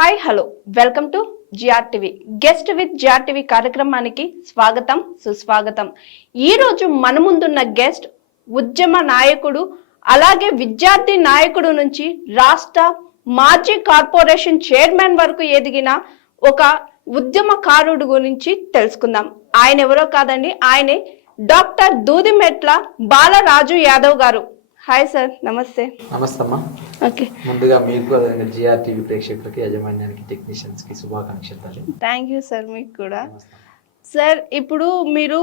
Hi hello welcome to GRTV guest with GRTV కార్యక్రమానికి స్వాగతం సుస్వాగతం. ఈ రోజు మన ముందున్న గెస్ట్ ఉద్యమ నాయకుడు అలాగే విద్యార్థి నాయకుడు నుంచి రాష్ట్ర మాజీ కార్పొరేషన్ చైర్మన్ వరకు ఎదిగిన ఒక ఉద్యమకారుడు గురించి తెలుసుకుందాం. ఆయన ఎవరో కాదండి, ఆయనే డాక్టర్ దూదిమెట్ల బాలరాజు యాదవ్ గారు. హాయ్ సార్, నమస్తే. నమస్తే అమ్మా. ఓకే, ముందుగా మీకు జిఆర్టీవీ ప్రేక్షకులకి యాజమాన్యానికి టెక్నీషియన్స్ కి శుభాకాంక్షలు. Thank you sir. మీకు కూడా సార్. ఇప్పుడు మీరు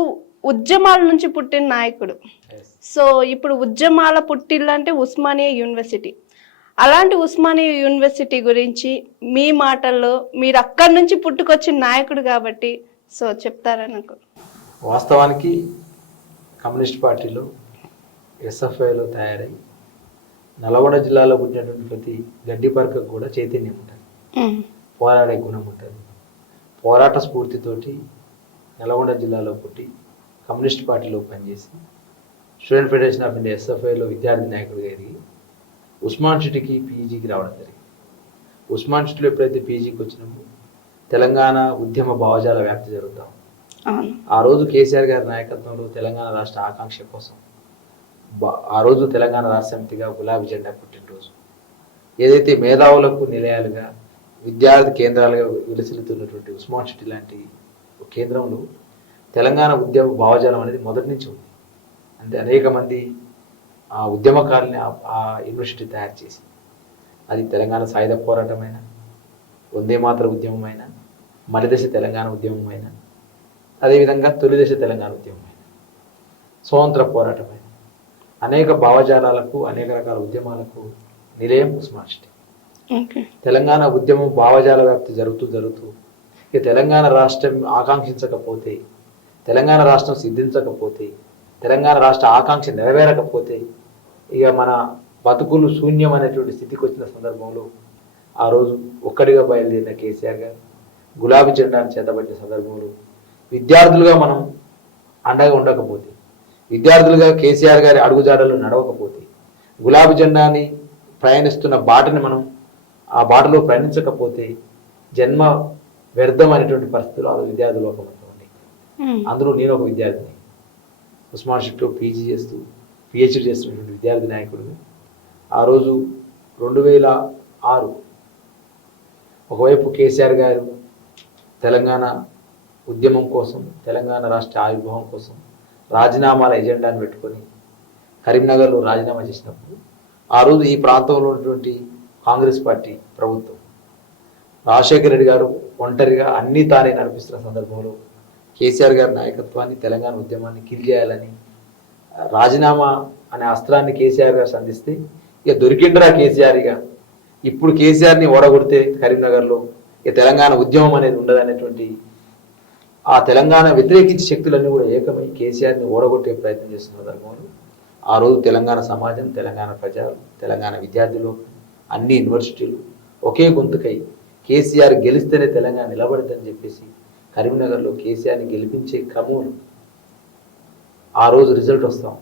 ఉద్యమాల నుంచి పుట్టిన నాయకుడు. సో ఇప్పుడు ఉద్యమాల పుట్టిల్లంటే ఉస్మానియా యూనివర్సిటీ. అలాంటి ఉస్మానియా యూనివర్సిటీ గురించి మీ మాటల్లో, మీరు అక్కడి నుంచి పుట్టుకొచ్చిన నాయకుడు కాబట్టి సో చెప్తారా నాకు? వాస్తవానికి కమ్యూనిస్ట్ పార్టీలో ఎస్ఎఫ్ఐలో తయారై నల్గొండ జిల్లాలో పుట్టినటువంటి ప్రతి గడ్డి పరకకు కూడా చైతన్యం ఉంటుంది, పోరాడే గుణం ఉంటుంది. పోరాట స్ఫూర్తితోటి నల్గొండ జిల్లాలో పుట్టి కమ్యూనిస్ట్ పార్టీలో పనిచేసి స్టూడెంట్ ఫెడరేషన్ ఆఫ్ ఇండియా ఎస్ఎఫ్ఐలో విద్యార్థి నాయకుడిగా ఎదిగి ఉస్మాన్ సిటీకి పీజీకి రావడం జరిగింది. ఉస్మాన్ సిటీలో ఎప్పుడైతే పీజీకి వచ్చినామో తెలంగాణ ఉద్యమ భావజాల వ్యాప్తి జరుగుతాం. ఆ రోజు కేసీఆర్ గారి నాయకత్వంలో తెలంగాణ రాష్ట్ర ఆకాంక్ష కోసం ఆ రోజు తెలంగాణ రాష్ట్ర సమితిగా గులాబీ జెండా పుట్టినరోజు ఏదైతే మేధావులకు నిలయాలుగా విద్యార్థి కేంద్రాలుగా విలసిల్లుతున్నటువంటి ఉస్మాన్ సిటీ లాంటి కేంద్రంలో తెలంగాణ ఉద్యమ భావజాలం అనేది మొదటి నుంచి ఉంది. అంటే అనేక మంది ఆ ఉద్యమకారుల్ని ఆ యూనివర్సిటీ తయారు చేసి, అది తెలంగాణ సాయుధ పోరాటమైన, వందే మాతర ఉద్యమమైన, మలిదశ తెలంగాణ ఉద్యమమైన, అదేవిధంగా తొలిదశ తెలంగాణ ఉద్యమమైన, స్వతంత్ర పోరాటమైన అనేక భావజాలాలకు అనేక రకాల ఉద్యమాలకు నిలయం ఉస్మాన్ సిటీ. తెలంగాణ ఉద్యమం భావజాల వ్యాప్తి జరుగుతూ ఇక తెలంగాణ రాష్ట్రం ఆకాంక్షించకపోతే, తెలంగాణ రాష్ట్రం సిద్ధించకపోతే, తెలంగాణ రాష్ట్ర ఆకాంక్ష నెరవేరకపోతే ఇక మన బతుకులు శూన్యం అనేటువంటి స్థితికి వచ్చిన సందర్భంలో ఆ రోజు ఒక్కడిగా బయలుదేరిన కేసీఆర్ గారు గులాబీ జెండాను చేతబట్టిన సందర్భంలో విద్యార్థులుగా మనం అండగా ఉండకపోతే, విద్యార్థులుగా కేసీఆర్ గారి అడుగుజాడలు నడవకపోతే, గులాబీ జెండాని ప్రయాణిస్తున్న బాటని మనం ఆ బాటలో ప్రయాణించకపోతే జన్మ వ్యర్థం అనేటువంటి పరిస్థితులు ఆ విద్యార్థి లోకం ఉంది. అందులో నేను ఒక విద్యార్థిని, ఉస్మాన్ సిటీలో పీజీ చేస్తూ పిహెచ్డి చేస్తున్నటువంటి విద్యార్థి నాయకుడు. ఆ రోజు 2006 ఒకవైపు కేసీఆర్ గారు తెలంగాణ ఉద్యమం కోసం, తెలంగాణ రాష్ట్ర ఆవిర్భావం కోసం రాజీనామాల ఎజెండాను పెట్టుకొని కరీంనగర్లో రాజీనామా చేసినప్పుడు ఆ రోజు ఈ ప్రాంతంలో ఉన్నటువంటి కాంగ్రెస్ పార్టీ ప్రభుత్వం రాజశేఖర రెడ్డి గారు ఒంటరిగా అన్నీ తానే నడిపిస్తున్న సందర్భంలో కేసీఆర్ గారి నాయకత్వాన్ని, తెలంగాణ ఉద్యమాన్ని కిల్ చేయాలని రాజీనామా అనే అస్త్రాన్ని కేసీఆర్ గారు సంధిస్తే ఇక దొరికిండ్రా కేసీఆర్. ఇక ఇప్పుడు కేసీఆర్ని ఓడగొడితే కరీంనగర్లో ఇక తెలంగాణ ఉద్యమం అనేది ఉండదనేటువంటి ఆ తెలంగాణ వ్యతిరేకించే శక్తులన్నీ కూడా ఏకమై కేసీఆర్ని ఓడగొట్టే ప్రయత్నం చేస్తున్న సందర్భంలో ఆ రోజు తెలంగాణ సమాజం, తెలంగాణ ప్రజలు, తెలంగాణ విద్యార్థులు, అన్ని యూనివర్సిటీలు ఒకే గొంతుకై కేసీఆర్ గెలిస్తేనే తెలంగాణ నిలబడదని చెప్పేసి కరీంనగర్లో కేసీఆర్ని గెలిపించే క్రమంలో ఆ రోజు రిజల్ట్ వస్తాం.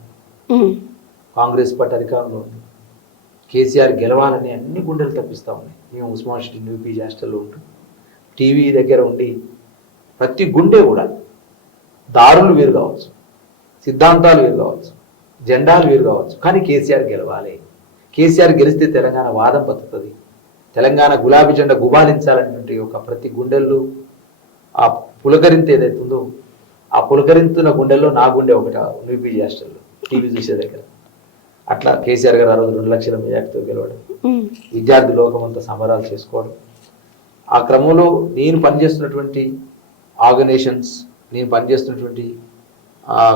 కాంగ్రెస్ పార్టీ అధికారంలో ఉంది, కేసీఆర్ గెలవాలని అన్ని గుండెలు తప్పిస్తూ ఉన్నాయి. మేము ఉస్మాన్ సిటీ న్యూ పీజీ హాస్టల్లో ఉంటూ టీవీ దగ్గర ఉండి ప్రతి గుండె కూడా దారులు వేరు కావచ్చు, సిద్ధాంతాలు వేరు కావచ్చు, జెండాలు వేరు కావచ్చు, కానీ కేసీఆర్ గెలవాలి. కేసీఆర్ గెలిస్తే తెలంగాణ వాదం బతుకుతుంది, తెలంగాణ గులాబీ జెండా గుబాలించాలనేటువంటి ఒక ప్రతి గుండెల్లో ఆ పులకరింత ఏదైతుందో ఆ పులకరింతున్న గుండెల్లో నా గుండె ఒకటి న్యూ పీజీ హాస్టల్లో టీవీ చూసే దగ్గర. అట్లా కేసీఆర్ గారు ఆ రోజు 2 లక్షల మెజార్టీతో గెలవడం, విద్యార్థి లోకమంతా సంబరాలు చేసుకోవడం. ఆ క్రమంలో నేను పనిచేస్తున్నటువంటి ఆర్గనైజేషన్స్, నేను పనిచేస్తున్నటువంటి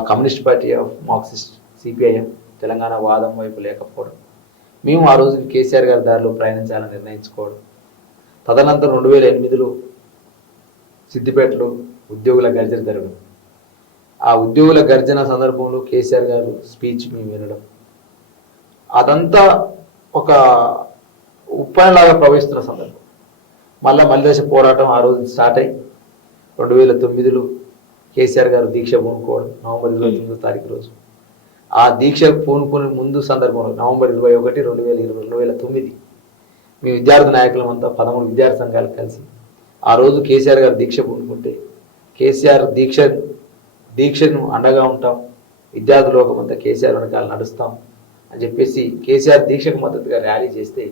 communist party of Marxist CPIM Telangana వాదం వైపు లేకపోవడం, మేము ఆ రోజు కేసీఆర్ గారి దారిలో ప్రయాణించాలని నిర్ణయించుకోవడం. తదనంతరం 2008లో సిద్దిపేటలో ఉద్యోగుల గర్జన జరగడం, ఆ ఉద్యోగుల గర్జన సందర్భంలో కేసీఆర్ గారు స్పీచ్ మేము వినడం, అదంతా ఒక ఉప్పాయలాగా ప్రవహిస్తున్న సందర్భం. మలిదశ పోరాటం ఆ రోజు స్టార్ట్ అయ్యి 2009లో కేసీఆర్ గారు దీక్ష పూనుకోవడం నవంబర్ 29వ తారీఖు రోజు. ఆ దీక్ష పూనుకునే ముందు సందర్భంలో నవంబర్ 21, 2009 మీ విద్యార్థి నాయకులమంతా 13 విద్యార్థి సంఘాలు కలిసి ఆ రోజు కేసీఆర్ గారు దీక్ష పూనుకుంటే కేసీఆర్ దీక్షను అండగా ఉంటాం, విద్యార్థి లోకమంతా కేసీఆర్ వెనకాల నడుస్తాం అని చెప్పేసి కేసీఆర్ దీక్షకు మద్దతుగా ర్యాలీ చేస్తే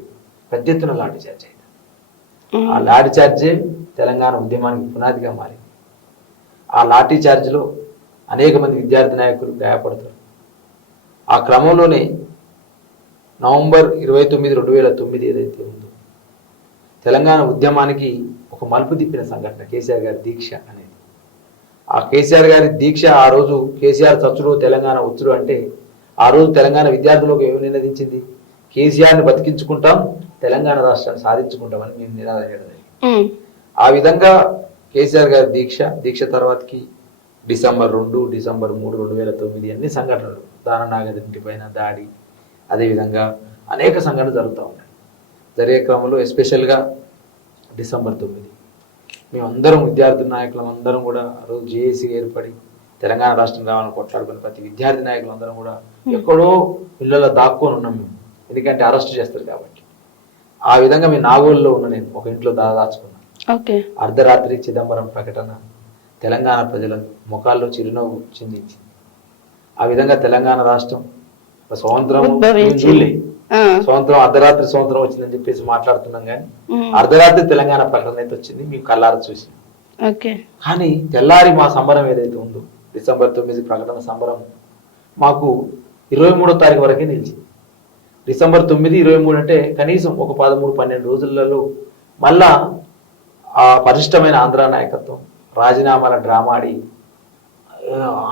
పెద్ద ఎత్తున లాఠీ చార్జ్ అయింది. ఆ లాఠీ చార్జే తెలంగాణ ఉద్యమానికి పునాదిగా మారింది. ఆ లాఠీ చార్జ్లో అనేక మంది విద్యార్థి నాయకులు గాయపడతారు. ఆ క్రమంలోనే నవంబర్ 29, 2009 ఏదైతే ఉందో తెలంగాణ ఉద్యమానికి ఒక మలుపు తిప్పిన సంఘటన కేసీఆర్ గారి దీక్ష అనేది. ఆ కేసీఆర్ గారి దీక్ష ఆ రోజు కేసీఆర్ చచ్చుడు తెలంగాణ వచ్చుడు అంటే ఆ రోజు తెలంగాణ విద్యార్థులకు ఏమి నినదించింది? కేసీఆర్ని బతికించుకుంటాం, తెలంగాణ రాష్ట్రాన్ని సాధించుకుంటామని మేము నినాదం చేయడం. ఆ విధంగా కేసీఆర్ గారి దీక్ష తర్వాతకి డిసెంబర్ 2, డిసెంబర్ 3, 2009 అన్ని సంఘటనలు, దాననాగరింటి పైన దాడి, అదేవిధంగా అనేక సంఘటనలు జరుగుతూ ఉన్నాయి. జరిగే క్రమంలో ఎస్పెషల్గా డిసెంబర్ 9 మేమందరం విద్యార్థి నాయకులం అందరం కూడా ఆ రోజు జేఏసీ ఏర్పడి తెలంగాణ రాష్ట్రం కావాలని కొట్లాడుకుని ప్రతి విద్యార్థి నాయకులు అందరం కూడా ఎక్కడో ఇళ్లలో దాక్కొని ఉన్నాం మేము, ఎందుకంటే అరెస్ట్ చేస్తారు కాబట్టి. ఆ విధంగా మీ నాగోల్లో ఉన్న నేను ఒక ఇంట్లో దాచుకున్నాను. అర్ధరాత్రి చిదంబరం ప్రకటన తెలంగాణ ప్రజల ముఖాల్లో చిరునవ్వు చిందించింది. ఆ విధంగా తెలంగాణ రాష్ట్రం స్వతంత్రం అర్ధరాత్రి స్వతంత్రం వచ్చిందని చెప్పేసి మాట్లాడుతున్నాం, కానీ అర్ధరాత్రి తెలంగాణ ప్రకటన అయితే వచ్చింది, మీకు కళ్ళారా చూసి. కానీ తెల్లారి మా సంబరం ఏదైతే ఉందో డిసెంబర్ 9 ప్రకటన సంబరం మాకు 23వ తారీఖు వరకే నిలిచింది. డిసెంబర్ 9, 23 అంటే కనీసం ఒక 13-12 రోజులలో మళ్ళా ఆ పరిష్టమైన ఆంధ్ర నాయకత్వం రాజీనామాల డ్రామా ఆడి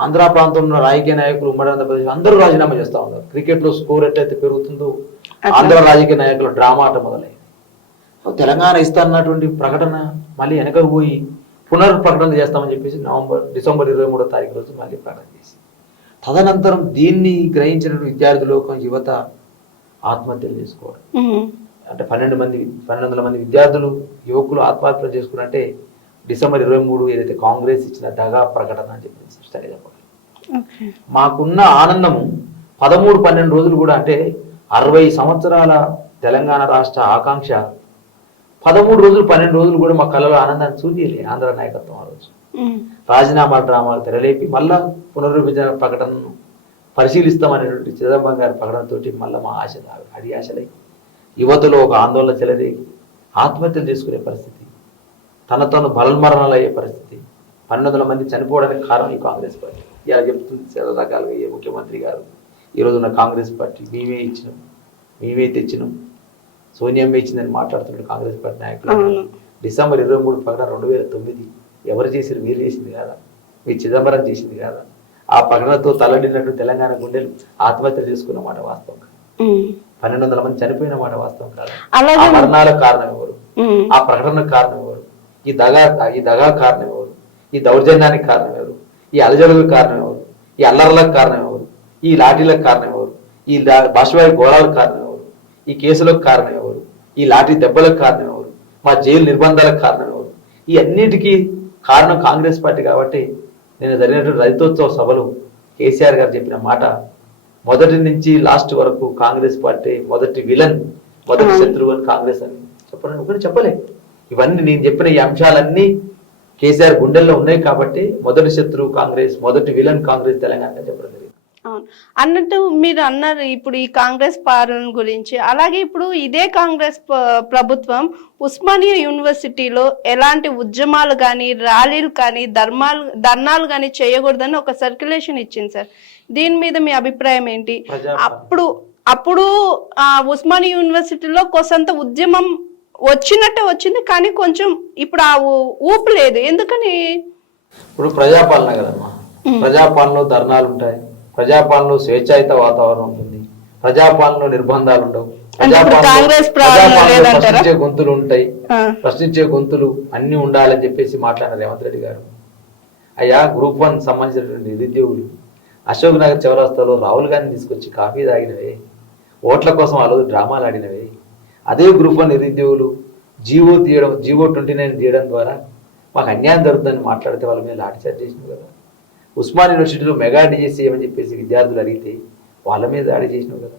ఆంధ్ర ప్రాంతంలో రాజకీయ నాయకులు ఉమ్మడి ఆంధ్రప్రదేశ్ అందరూ రాజీనామా చేస్తూ ఉన్నారు. క్రికెట్లో స్కోర్ ఎట్లయితే పెరుగుతుందో ఆంధ్ర రాజకీయ నాయకులు డ్రామా ఆట మొదలైంది. తెలంగాణ ఇస్తానన్నటువంటి ప్రకటన మళ్ళీ వెనకకు పోయి పునర్ప్రకటన చేస్తామని చెప్పేసి డిసెంబర్ 23వ తారీఖు రోజు మళ్ళీ ప్రకటన చేసి తదనంతరం దీన్ని గ్రహించిన విద్యార్థి లోకం యువత ఆత్మహత్యలు చేసుకోవడం, అంటే 1200 మంది విద్యార్థులు యువకులు ఆత్మహత్యలు చేసుకున్నట్టే డిసెంబర్ 23 ఏదైతే కాంగ్రెస్ ఇచ్చిన దగా ప్రకటన అని చెప్పేసి స్టడీ చెప్పాలి. మాకున్న ఆనందము 13-12 రోజులు కూడా, అంటే 60 సంవత్సరాల తెలంగాణ రాష్ట్ర ఆకాంక్ష 13 రోజులు 12 రోజులు కూడా మా కళలో ఆనందాన్ని చూపించలే ఆంధ్ర నాయకత్వం. ఆ రోజు రాజీనామా డ్రామాలు తెరలేపి మళ్ళా పునర్విభజన ప్రకటనను పరిశీలిస్తామనేటువంటి చిదంబరం గారి ప్రకటనతోటి మళ్ళీ మా ఆశలై యువతలో ఒక ఆందోళన చెలరేగి ఆత్మహత్యలు చేసుకునే పరిస్థితి, తనతోను బలమరణాలు అయ్యే పరిస్థితి, 1200 మంది చనిపోవడానికి కారణం ఈ కాంగ్రెస్ పార్టీ. ఇలా చెప్తుంది చాలా రకాలుగా ఏ ముఖ్యమంత్రి గారు ఈరోజు ఉన్న కాంగ్రెస్ పార్టీ మేమే తెచ్చినాం, సోనియమ్మ ఇచ్చిందని మాట్లాడుతున్నాడు కాంగ్రెస్ పార్టీ నాయకులు. డిసెంబర్ 23 ప్రకటన 2009 ఎవరు చేసిరు? మీరు చేసింది కాదా? మీ చిదంబరం చేసింది కాదా? ఆ ప్రకటనతో తలడినట్టు తెలంగాణ గుండెలు ఆత్మహత్యలు చేసుకున్న మాట వాస్తవం కాదు. 1200 మంది చనిపోయిన మాట వాస్తవం కాదు. ఆ మరణాలకు కారణం ఎవరు? ఆ ప్రకటనకు కారణం ఎవరు? ఈ దగా కారణం ఎవరు? ఈ దౌర్జన్యానికి కారణం ఎవరు? ఈ అలజడులకు కారణం ఎవరు? ఈ అల్లర్లకు కారణం ఎవరు? ఈ లాఠీలకు కారణం ఎవరు? ఈ భాషవాయి ఘోరాలకు కారణం ఎవరు? ఈ కేసులకు కారణం ఎవరు? ఈ లాఠీ దెబ్బలకు కారణం ఎవరు? మా జైలు నిర్బంధాలకు కారణం ఎవరు? ఈ అన్నిటికీ కారణం కాంగ్రెస్ పార్టీ. కాబట్టి నేను జరిగినటువంటి రజతోత్సవ సభలో కేసీఆర్ గారు చెప్పిన మాట, మొదటి నుంచి లాస్ట్ వరకు కాంగ్రెస్ పార్టీ మొదటి విలన్, మొదటి శత్రువు అని కాంగ్రెస్ అని చెప్పండి. ఒకటి చెప్పలే. ఇవన్నీ నేను చెప్పిన ఈ అంశాలన్నీ కేసీఆర్ గుండెల్లో ఉన్నాయి కాబట్టి మొదటి శత్రువు కాంగ్రెస్, మొదటి విలన్ కాంగ్రెస్ తెలంగాణ చెప్పడం జరిగింది. అన్నట్టు మీరు అన్నారు ఇప్పుడు ఈ కాంగ్రెస్ పాలన గురించి. అలాగే ఇప్పుడు ఇదే కాంగ్రెస్ ఉస్మానియా యూనివర్సిటీలో ఎలాంటి ఉద్యమాలు కానీ ర్యాలీలు కానీ ధర్నాలు కానీ చేయకూడదని ఒక సర్క్యులేషన్ ఇచ్చింది సార్. దీని మీద మీ అభిప్రాయం ఏంటి? అప్పుడు ఉస్మానియా యూనివర్సిటీలో కొంత ఉద్యమం వచ్చినట్టే వచ్చింది, కానీ కొంచెం ఇప్పుడు ఆ ఊపు లేదు. ఎందుకని? ఇప్పుడు ప్రజాపాలన కదమ్మా, ప్రజాపాలనలో ధర్నాలు ఉంటాయి, ప్రజాపాలనలో స్వేచ్ఛాయుత వాతావరణం ఉంటుంది, ప్రజాపాలనలో నిర్బంధాలు ఉండవు, ప్రశ్నించే గొంతులు ఉంటాయి, ప్రశ్నించే గొంతులు అన్ని ఉండాలని చెప్పేసి మాట్లాడిన రేవంత్ రెడ్డి గారు. అయ్యా గ్రూప్ 1 సంబంధించినటువంటి నిరుద్యోగులు అశోక్ నగర్ చౌరస్తాలో రాహుల్ గాంధీ తీసుకొచ్చి కాఫీ తాగినవే, ఓట్ల కోసం ఆ రోజు డ్రామాలు ఆడినవే. అదే గ్రూప్ 1 నిరుద్యోగులు జీవో 29 తీయడం ద్వారా మాకు అన్యాయం జరుగుతుందని మాట్లాడితే వాళ్ళ మీద లాఠీచార్జ్ చేసినావు కదా. ఉస్మాన్ యూనివర్సిటీలో మెగా డిజే చేయమని చెప్పేసి విద్యార్థులు అడిగితే వాళ్ళ మీద దాడి చేసినావు కదా.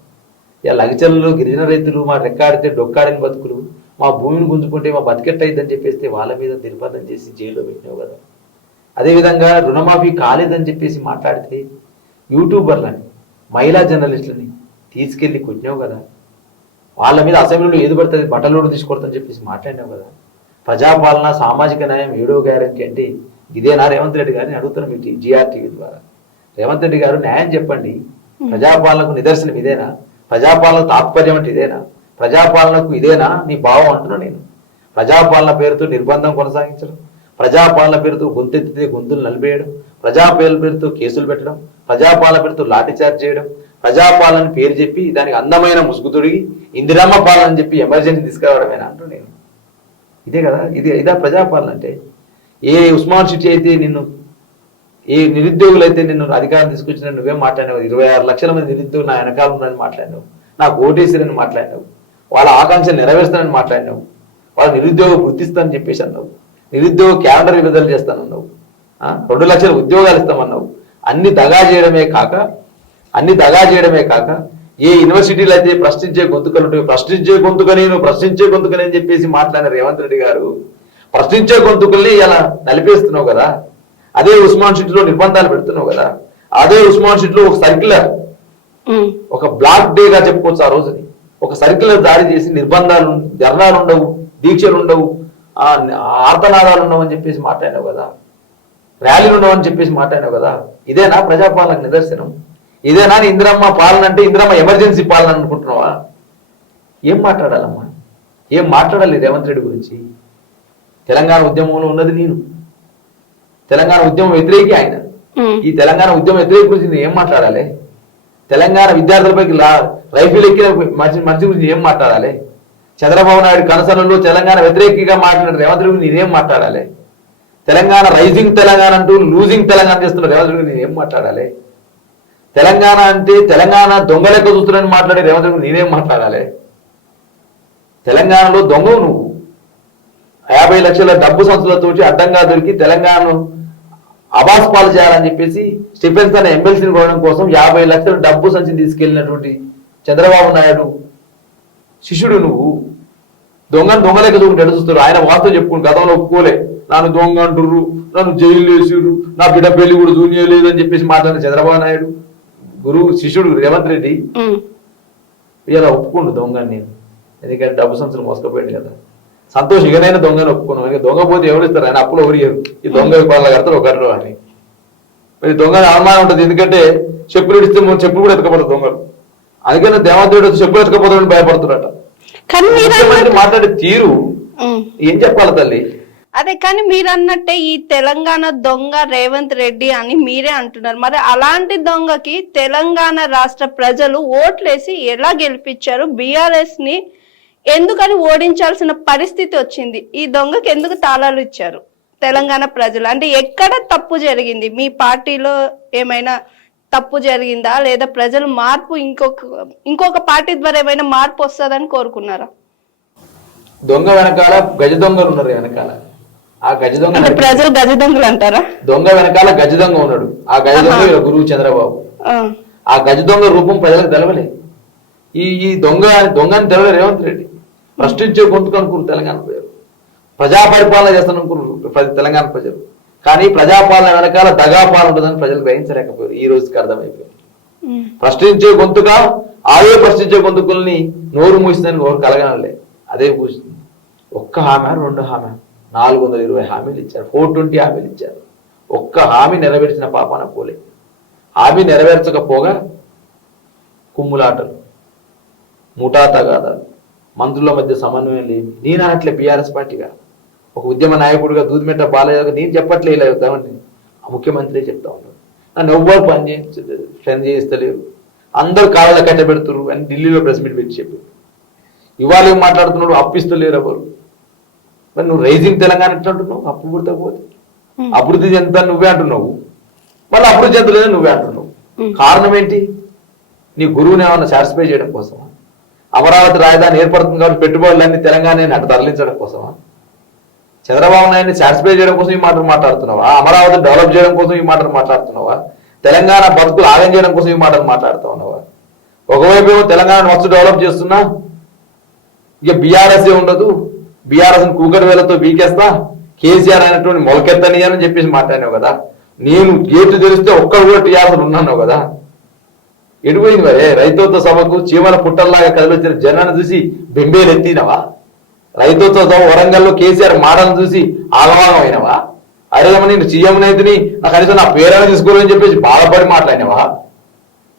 ఇక లగచర్లలో గిరిజన రైతులు మా రెక్కాడితే డొక్కాడని బతుకులు, మా భూమిని గుంజుకుంటే మా బతికెట్టయిద్దని చెప్పేస్తే వాళ్ళ మీద నిర్బంధం చేసి జైల్లో పెట్టినావు కదా. అదేవిధంగా రుణమాఫీ కాలేదని చెప్పేసి మాట్లాడితే యూట్యూబర్లని, మహిళా జర్నలిస్టులని తీసుకెళ్ళి కొట్టినావు కదా. వాళ్ళ మీద అసెంబ్లీలో ఏది పడుతుంది బట్టలోడు తీసుకొడతని చెప్పేసి మాట్లాడినావు కదా. ప్రజాపాలన సామాజిక న్యాయం 7వ గ్యారెంటీ అంటే ఇదేనా రేవంత్ రెడ్డి గారిని అడుగుతున్నాం మీ జిఆర్టీవీ ద్వారా. రేవంత్ రెడ్డి గారు న్యాయం చెప్పండి. ప్రజాపాలనకు నిదర్శనం ఇదేనా? ప్రజాపాలన తాత్పర్యం అంటే ఇదేనా? ప్రజాపాలనకు ఇదేనా నీ భావం అంటున్నా నేను. ప్రజాపాలన పేరుతో నిర్బంధం కొనసాగించడం, ప్రజాపాలన పేరుతో గొంతెత్తితే గొంతులు నలిపేయడం, ప్రజాపాలన పేరుతో కేసులు పెట్టడం, ప్రజాపాలన పేరుతో లాఠీచార్జ్ చేయడం, ప్రజాపాలన పేరు చెప్పి దానికి అందమైన ముసుగు తొడిగి ఇందిరమ్మ పాలన అని చెప్పి ఎమర్జెన్సీ తీసుకురావడమేనా అంటూ నేను. ఇదే కదా, ఇదా ప్రజాపాలన అంటే? ఏ ఉస్మాన్ సిటీ అయితే నిన్ను, ఏ నిరుద్యోగులు అయితే నిన్ను అధికారం తీసుకొచ్చిన నువ్వేం మాట్లాడినావు? 26 లక్షల మంది నిరుద్యోగులు నా వెనకాల ఉన్నారని మాట్లాడినావు, నాకు ఓటేసిరని మాట్లాడినావు, వాళ్ళ ఆకాంక్షలు నెరవేరుస్తానని మాట్లాడినావు, వాళ్ళ నిరుద్యోగ గుర్తిస్తానని చెప్పేసి అన్నావు, నిరుద్యోగ క్యాలెండర్ విడుదల చేస్తానన్నావు, 2 లక్షల ఉద్యోగాలు ఇస్తామన్నావు. అన్ని దగా చేయడమే కాక ఏ యూనివర్సిటీలు అయితే ప్రశ్నించే గొంతుకలు ఉంటాయి, ప్రశ్నించే గొంతుకనే అని చెప్పేసి మాట్లాడిన రేవంత్ రెడ్డి గారు ప్రశ్నించే గొంతుకల్ని ఇలా నలిపేస్తున్నావు కదా. అదే ఉస్మాన్ సిటీలో నిర్బంధాలు పెడుతున్నావు కదా. అదే ఉస్మాన్ సిటీలో ఒక సర్క్యులర్, ఒక బ్లాక్ డేగా చెప్పుకోవచ్చు ఆ రోజుని, ఒక సర్క్యులర్ జారీ చేసి నిర్బంధాలు, ధర్నాలు ఉండవు, దీక్షలు ఉండవు, ఆర్తనాదాలు ఉండవు అని చెప్పేసి మాట్లాడినావు కదా, ర్యాలీలు ఉండవు అని చెప్పేసి మాట్లాడినావు కదా. ఇదేనా ప్రజాపాలనకు నిదర్శనం? ఇదేనా ఇందిరమ్మ పాలన అంటే? ఇందిరమ్మ ఎమర్జెన్సీ పాలన అనుకుంటున్నావా? ఏం మాట్లాడాలమ్మా? ఏం మాట్లాడాలి రేవంత్ రెడ్డి గురించి? తెలంగాణ ఉద్యమంలో ఉన్నది నేను, తెలంగాణ ఉద్యమం వ్యతిరేకి ఆయన. ఈ తెలంగాణ ఉద్యమం వ్యతిరేక గురించి నేను ఏం మాట్లాడాలి? తెలంగాణ విద్యార్థులపైకి రైఫిల్ ఎక్కిన మనిషి గురించి ఏం మాట్లాడాలి? చంద్రబాబు నాయుడు కనసనలో తెలంగాణ వ్యతిరేకిగా మాట్లాడిన రేవంత్ రెడ్డి గురించి నేనేం మాట్లాడాలి? తెలంగాణ రైజింగ్ తెలంగాణ అంటూ లూజింగ్ తెలంగాణ చేస్తున్న రేవంత్ రెడ్డి నేనేం మాట్లాడాలి? తెలంగాణ అంటే తెలంగాణ దొంగ లెక్క చూస్తున్నారని మాట్లాడే రేవంత్ రెడ్డి నేనేం మాట్లాడాలి? తెలంగాణలో దొంగవు నువ్వు. 50 లక్షల డబ్బు సంస్థలతోటి అడ్డంగా దొరికి తెలంగాణను అబాస్పాలు చేయాలని చెప్పేసి స్టిఫెన్స్ అనే ఎమ్మెల్సీని కొనడం కోసం 50 లక్షల డబ్బు సంచిని తీసుకెళ్లినటువంటి చంద్రబాబు నాయుడు శిష్యుడు నువ్వు. దొంగ లెక్క చూకుంటే చూస్తారు. ఆయన వాస్తవం చెప్పుకుని గతంలో ఒప్పుకోలే, నన్ను దొంగ అంటుర్రు, నన్ను జైలు వేసిర్రు, నా బిడ్డ పెళ్లి కూడా జూనియలేదు అని చెప్పేసి మాట్లాడిన చంద్రబాబు నాయుడు గురువు శిష్యుడు రేవంత్ రెడ్డి ఇలా ఒప్పుకుండు దొంగని నేను. ఎందుకంటే డబ్బు సంస్థలు మోసుకపోయాడు కదా. సంతోష్ ఇకనైనా దొంగని ఒప్పుకున్నాం. ఇక దొంగ పోతే ఎవరు ఇస్తారు? ఆయన అప్పులు ఎవరు ఇయ్యరు. ఈ దొంగ వాళ్ళ కడతారు ఒకరు అని. మరి దొంగని అనుమానం ఉంటుంది. ఎందుకంటే చెప్పులు ఇడిస్తే చెప్పులు కూడా ఎత్తుకపోతారు దొంగలు. అందుకని దేవదేవుడు చెప్పులు ఎత్తుకపోతాడని భయపడుతున్నారట. మాట్లాడే తీరు ఏం చెప్పాలి తల్లి? అదే, కానీ మీరు అన్నట్టే ఈ తెలంగాణ దొంగ రేవంత్ రెడ్డి అని మీరే అంటున్నారు. మరి అలాంటి దొంగకి తెలంగాణ రాష్ట్ర ప్రజలు ఓట్లేసి ఎలా గెలిపించారు? బీఆర్ఎస్ ని ఎందుకని ఓడించాల్సిన పరిస్థితి వచ్చింది? ఈ దొంగకి ఎందుకు తాళాలు ఇచ్చారు తెలంగాణ ప్రజలు? అంటే ఎక్కడ తప్పు జరిగింది? మీ పార్టీలో ఏమైనా తప్పు జరిగిందా? లేదా ప్రజలు మార్పు ఇంకొక పార్టీ ద్వారా ఏమైనా మార్పు వస్తుందని కోరుకున్నారా? దొంగ వెనకాల గజ దొంగలు ఉన్నారు. వెనకాల ఆ గజ దొంగ, ప్రజలు గజ దొంగలు అంటారా? దొంగ వెనకాల గజ దొంగ ఉన్నాడు. ఆ గజ దొంగ గురువు చంద్రబాబు. ఆ గజ దొంగ రూపం ప్రజలకు తెలవలే. ఈ దొంగని తెలవలే రేవంత్ రెడ్డి. ప్రశ్నించే గొంతుకు అనుకున్నారు తెలంగాణ ప్రజలు. ప్రజా పరిపాలన చేస్తాననుకున్నారు తెలంగాణ ప్రజలు. కానీ ప్రజాపాలన వెనకాల దగాపాలన ఉంటుందని ప్రజలు గ్రహించలేకపోయారు. ఈ రోజుకి అర్థమైపోయింది. ప్రశ్నించే గొంతుగా ఆవే ప్రశ్నించే గొంతుకుల్ని నోరు మూసిందని నోరు కలగనలే. అదే పూసింది. ఒక్క హామీ 2 హామీ 420 హామీలు ఇచ్చారు. 420 హామీలు ఇచ్చారు. ఒక్క హామీ నెరవేర్చిన పాపాన పోలే. హామీ నెరవేర్చకపోగా కుమ్ములాటలు, ముఠా తగాదాలు, మంత్రుల మధ్య సమన్వయం లేదు. నేను అనట్లే బీఆర్ఎస్ పార్టీగా, ఒక ఉద్యమ నాయకుడిగా దూదిమెట్ట బాలయ్య నేను చెప్పట్లే ఇలా చెప్తామని ముఖ్యమంత్రి చెప్తా ఉంటారు. నన్ను ఎవ్వరు పని చేస్తలేరు, అందరూ కాళ్ళ కట్టబెడుతున్నారు అని ఢిల్లీలో ప్రెస్ మీట్ పెట్టి చెప్పారు. ఇవాళ ఏం మాట్లాడుతున్నాడు? అప్పిస్తలేరు ఎవరు. మరి నువ్వు రైజింగ్ తెలంగాణ ఎట్లా అంటున్నావు? అప్పు పుడతకపోతే అభివృద్ధి చెందుతా నువ్వే అంటున్నావు, మళ్ళీ అభివృద్ధి చెందలేదని నువ్వే అంటున్నావు. కారణం ఏంటి? నీ గురువుని ఏమన్నా సాటిస్ఫై చేయడం కోసమా? అమరావతి రాజధాని ఏర్పడుతుంది కాబట్టి పెట్టుబడులన్నీ తెలంగాణ అటు తరలించడం కోసమా? చంద్రబాబు నాయుడిని సాటిస్ఫై చేయడం కోసం ఈ మాటలు మాట్లాడుతున్నావా? అమరావతి డెవలప్ చేయడం కోసం ఈ మాటలు మాట్లాడుతున్నావా? తెలంగాణ బతుకులు ఆగం చేయడం కోసం ఈ మాటలు మాట్లాడుతూ ఉన్నావా? ఒకవైపు ఏమో తెలంగాణ మస్తు డెవలప్ చేస్తున్నా, ఇక బీఆర్ఎస్ ఉండదు, బీఆర్ఎస్ కూకటి వేలతో బీకేస్తా, కేసీఆర్ అయినటువంటి మొలకెత్తని అని చెప్పేసి మాట్లాడినావు కదా. నేను గేటు తెలిస్తే ఒక్కరు కూడా టీఆర్ఎస్ ఉన్నాను కదా. ఎడిపోయింది మరి రైతోత్సవ సభకు చీమల పుట్టల్లాగా కదిలొచ్చిన జనాన్ని చూసి బెంబేలు ఎత్తినవా? రైతోత్సవ సభ వరంగల్లో కేసీఆర్ మాటలను చూసి ఆగవాగం అయినవా? అరే నేను సీఎం నైతుని నాకు కనీసం నా పేరైనా తీసుకోవాలని చెప్పేసి బాధపడి మాట్లాడినావా?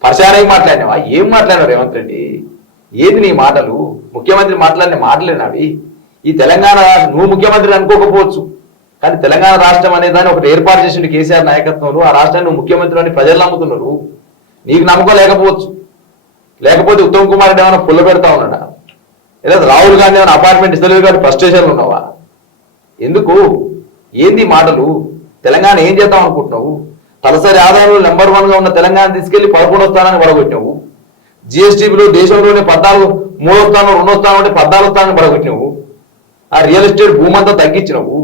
పరిశానకి మాట్లాడినావా? ఏం మాట్లాడినావు రేవంత్ రెడ్డి? ఏది నీ మాటలు? ముఖ్యమంత్రి మాట్లాడిన మాటలేనావి? ఈ తెలంగాణ నువ్వు ముఖ్యమంత్రి అనుకోకపోవచ్చు, కానీ తెలంగాణ రాష్ట్రం అనే దాన్ని ఒకటి ఏర్పాటు చేసిండు కేసీఆర్ నాయకత్వంలో. ఆ రాష్ట్రాన్ని నువ్వు ముఖ్యమంత్రి అని ప్రజలు నమ్ముతున్నారు. నీకు నమ్మకం లేకపోవచ్చు, లేకపోతే ఉత్తమ్ కుమార్ రెడ్డి ఏమైనా పుల్ల పెడతా ఉన్నాడా, లేదా రాహుల్ గాంధీ ఏమైనా అపార్ట్మెంట్ ఇస్తలేదు కాబట్టి ఫ్రస్ట్రేషన్లు ఉన్నావా? ఎందుకు? ఏంది మాటలు? తెలంగాణ ఏం చేద్దాం అనుకుంటున్నావు? తలసరి ఆదాయంలో నెంబర్ 1 గా ఉన్న తెలంగాణ తీసుకెళ్లి 11వ స్థానాన్ని పడగొట్టినావు. జిఎస్టీలో దేశంలోనే 3వ స్థానం 2వ స్థానం అంటే 14వ స్థానాన్ని పడగొట్టినావు. ఆ రియల్ ఎస్టేట్ భూమంతా తగ్గించినావు.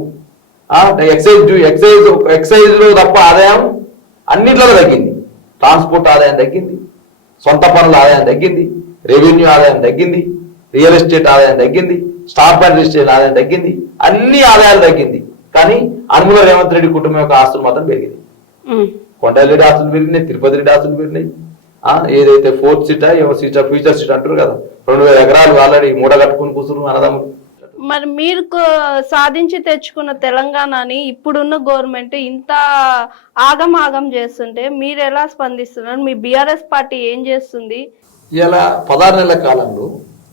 ఎక్సైజ్ లో తప్ప ఆదాయం అన్నిట్లలో తగ్గింది. ట్రాన్స్పోర్ట్ ఆదాయం తగ్గింది, సొంత పనుల ఆదాయం తగ్గింది, రెవెన్యూ ఆదాయం తగ్గింది, రియల్ ఎస్టేట్ ఆదాయం తగ్గింది, స్టాక్ అండ్ రిజిస్ట్రేషన్ ఆదాయం తగ్గింది, అన్ని ఆదాయాలు తగ్గింది. కానీ అనుమల రేవంత్ రెడ్డి కుటుంబం యొక్క ఆస్తులు మాత్రం పెరిగింది. కొండరెడ్డి ఆస్తులు పెరిగినాయి, తిరుపతి రెడ్డి ఆస్తులు పెరిగినాయి. ఏదైతే 4th సీటా ఏమో సీటా ఫ్యూచర్ సీట్ అంటారు కదా, 2000 ఎకరాలు ఆల్రెడీ మూడ కట్టుకుని కూర్చున్నారు అన్నదమ్ములు. మరి మీరు సాధించి తెచ్చుకున్న తెలంగాణని ఇప్పుడున్న గవర్నమెంట్ ఇంత ఆగం చేస్తుంటే మీరు ఎలా స్పందిస్తున్నారు? మీ బీఆర్ఎస్ పార్టీ ఏం చేస్తుంది? ఇలా 16 నెలల కాలంలో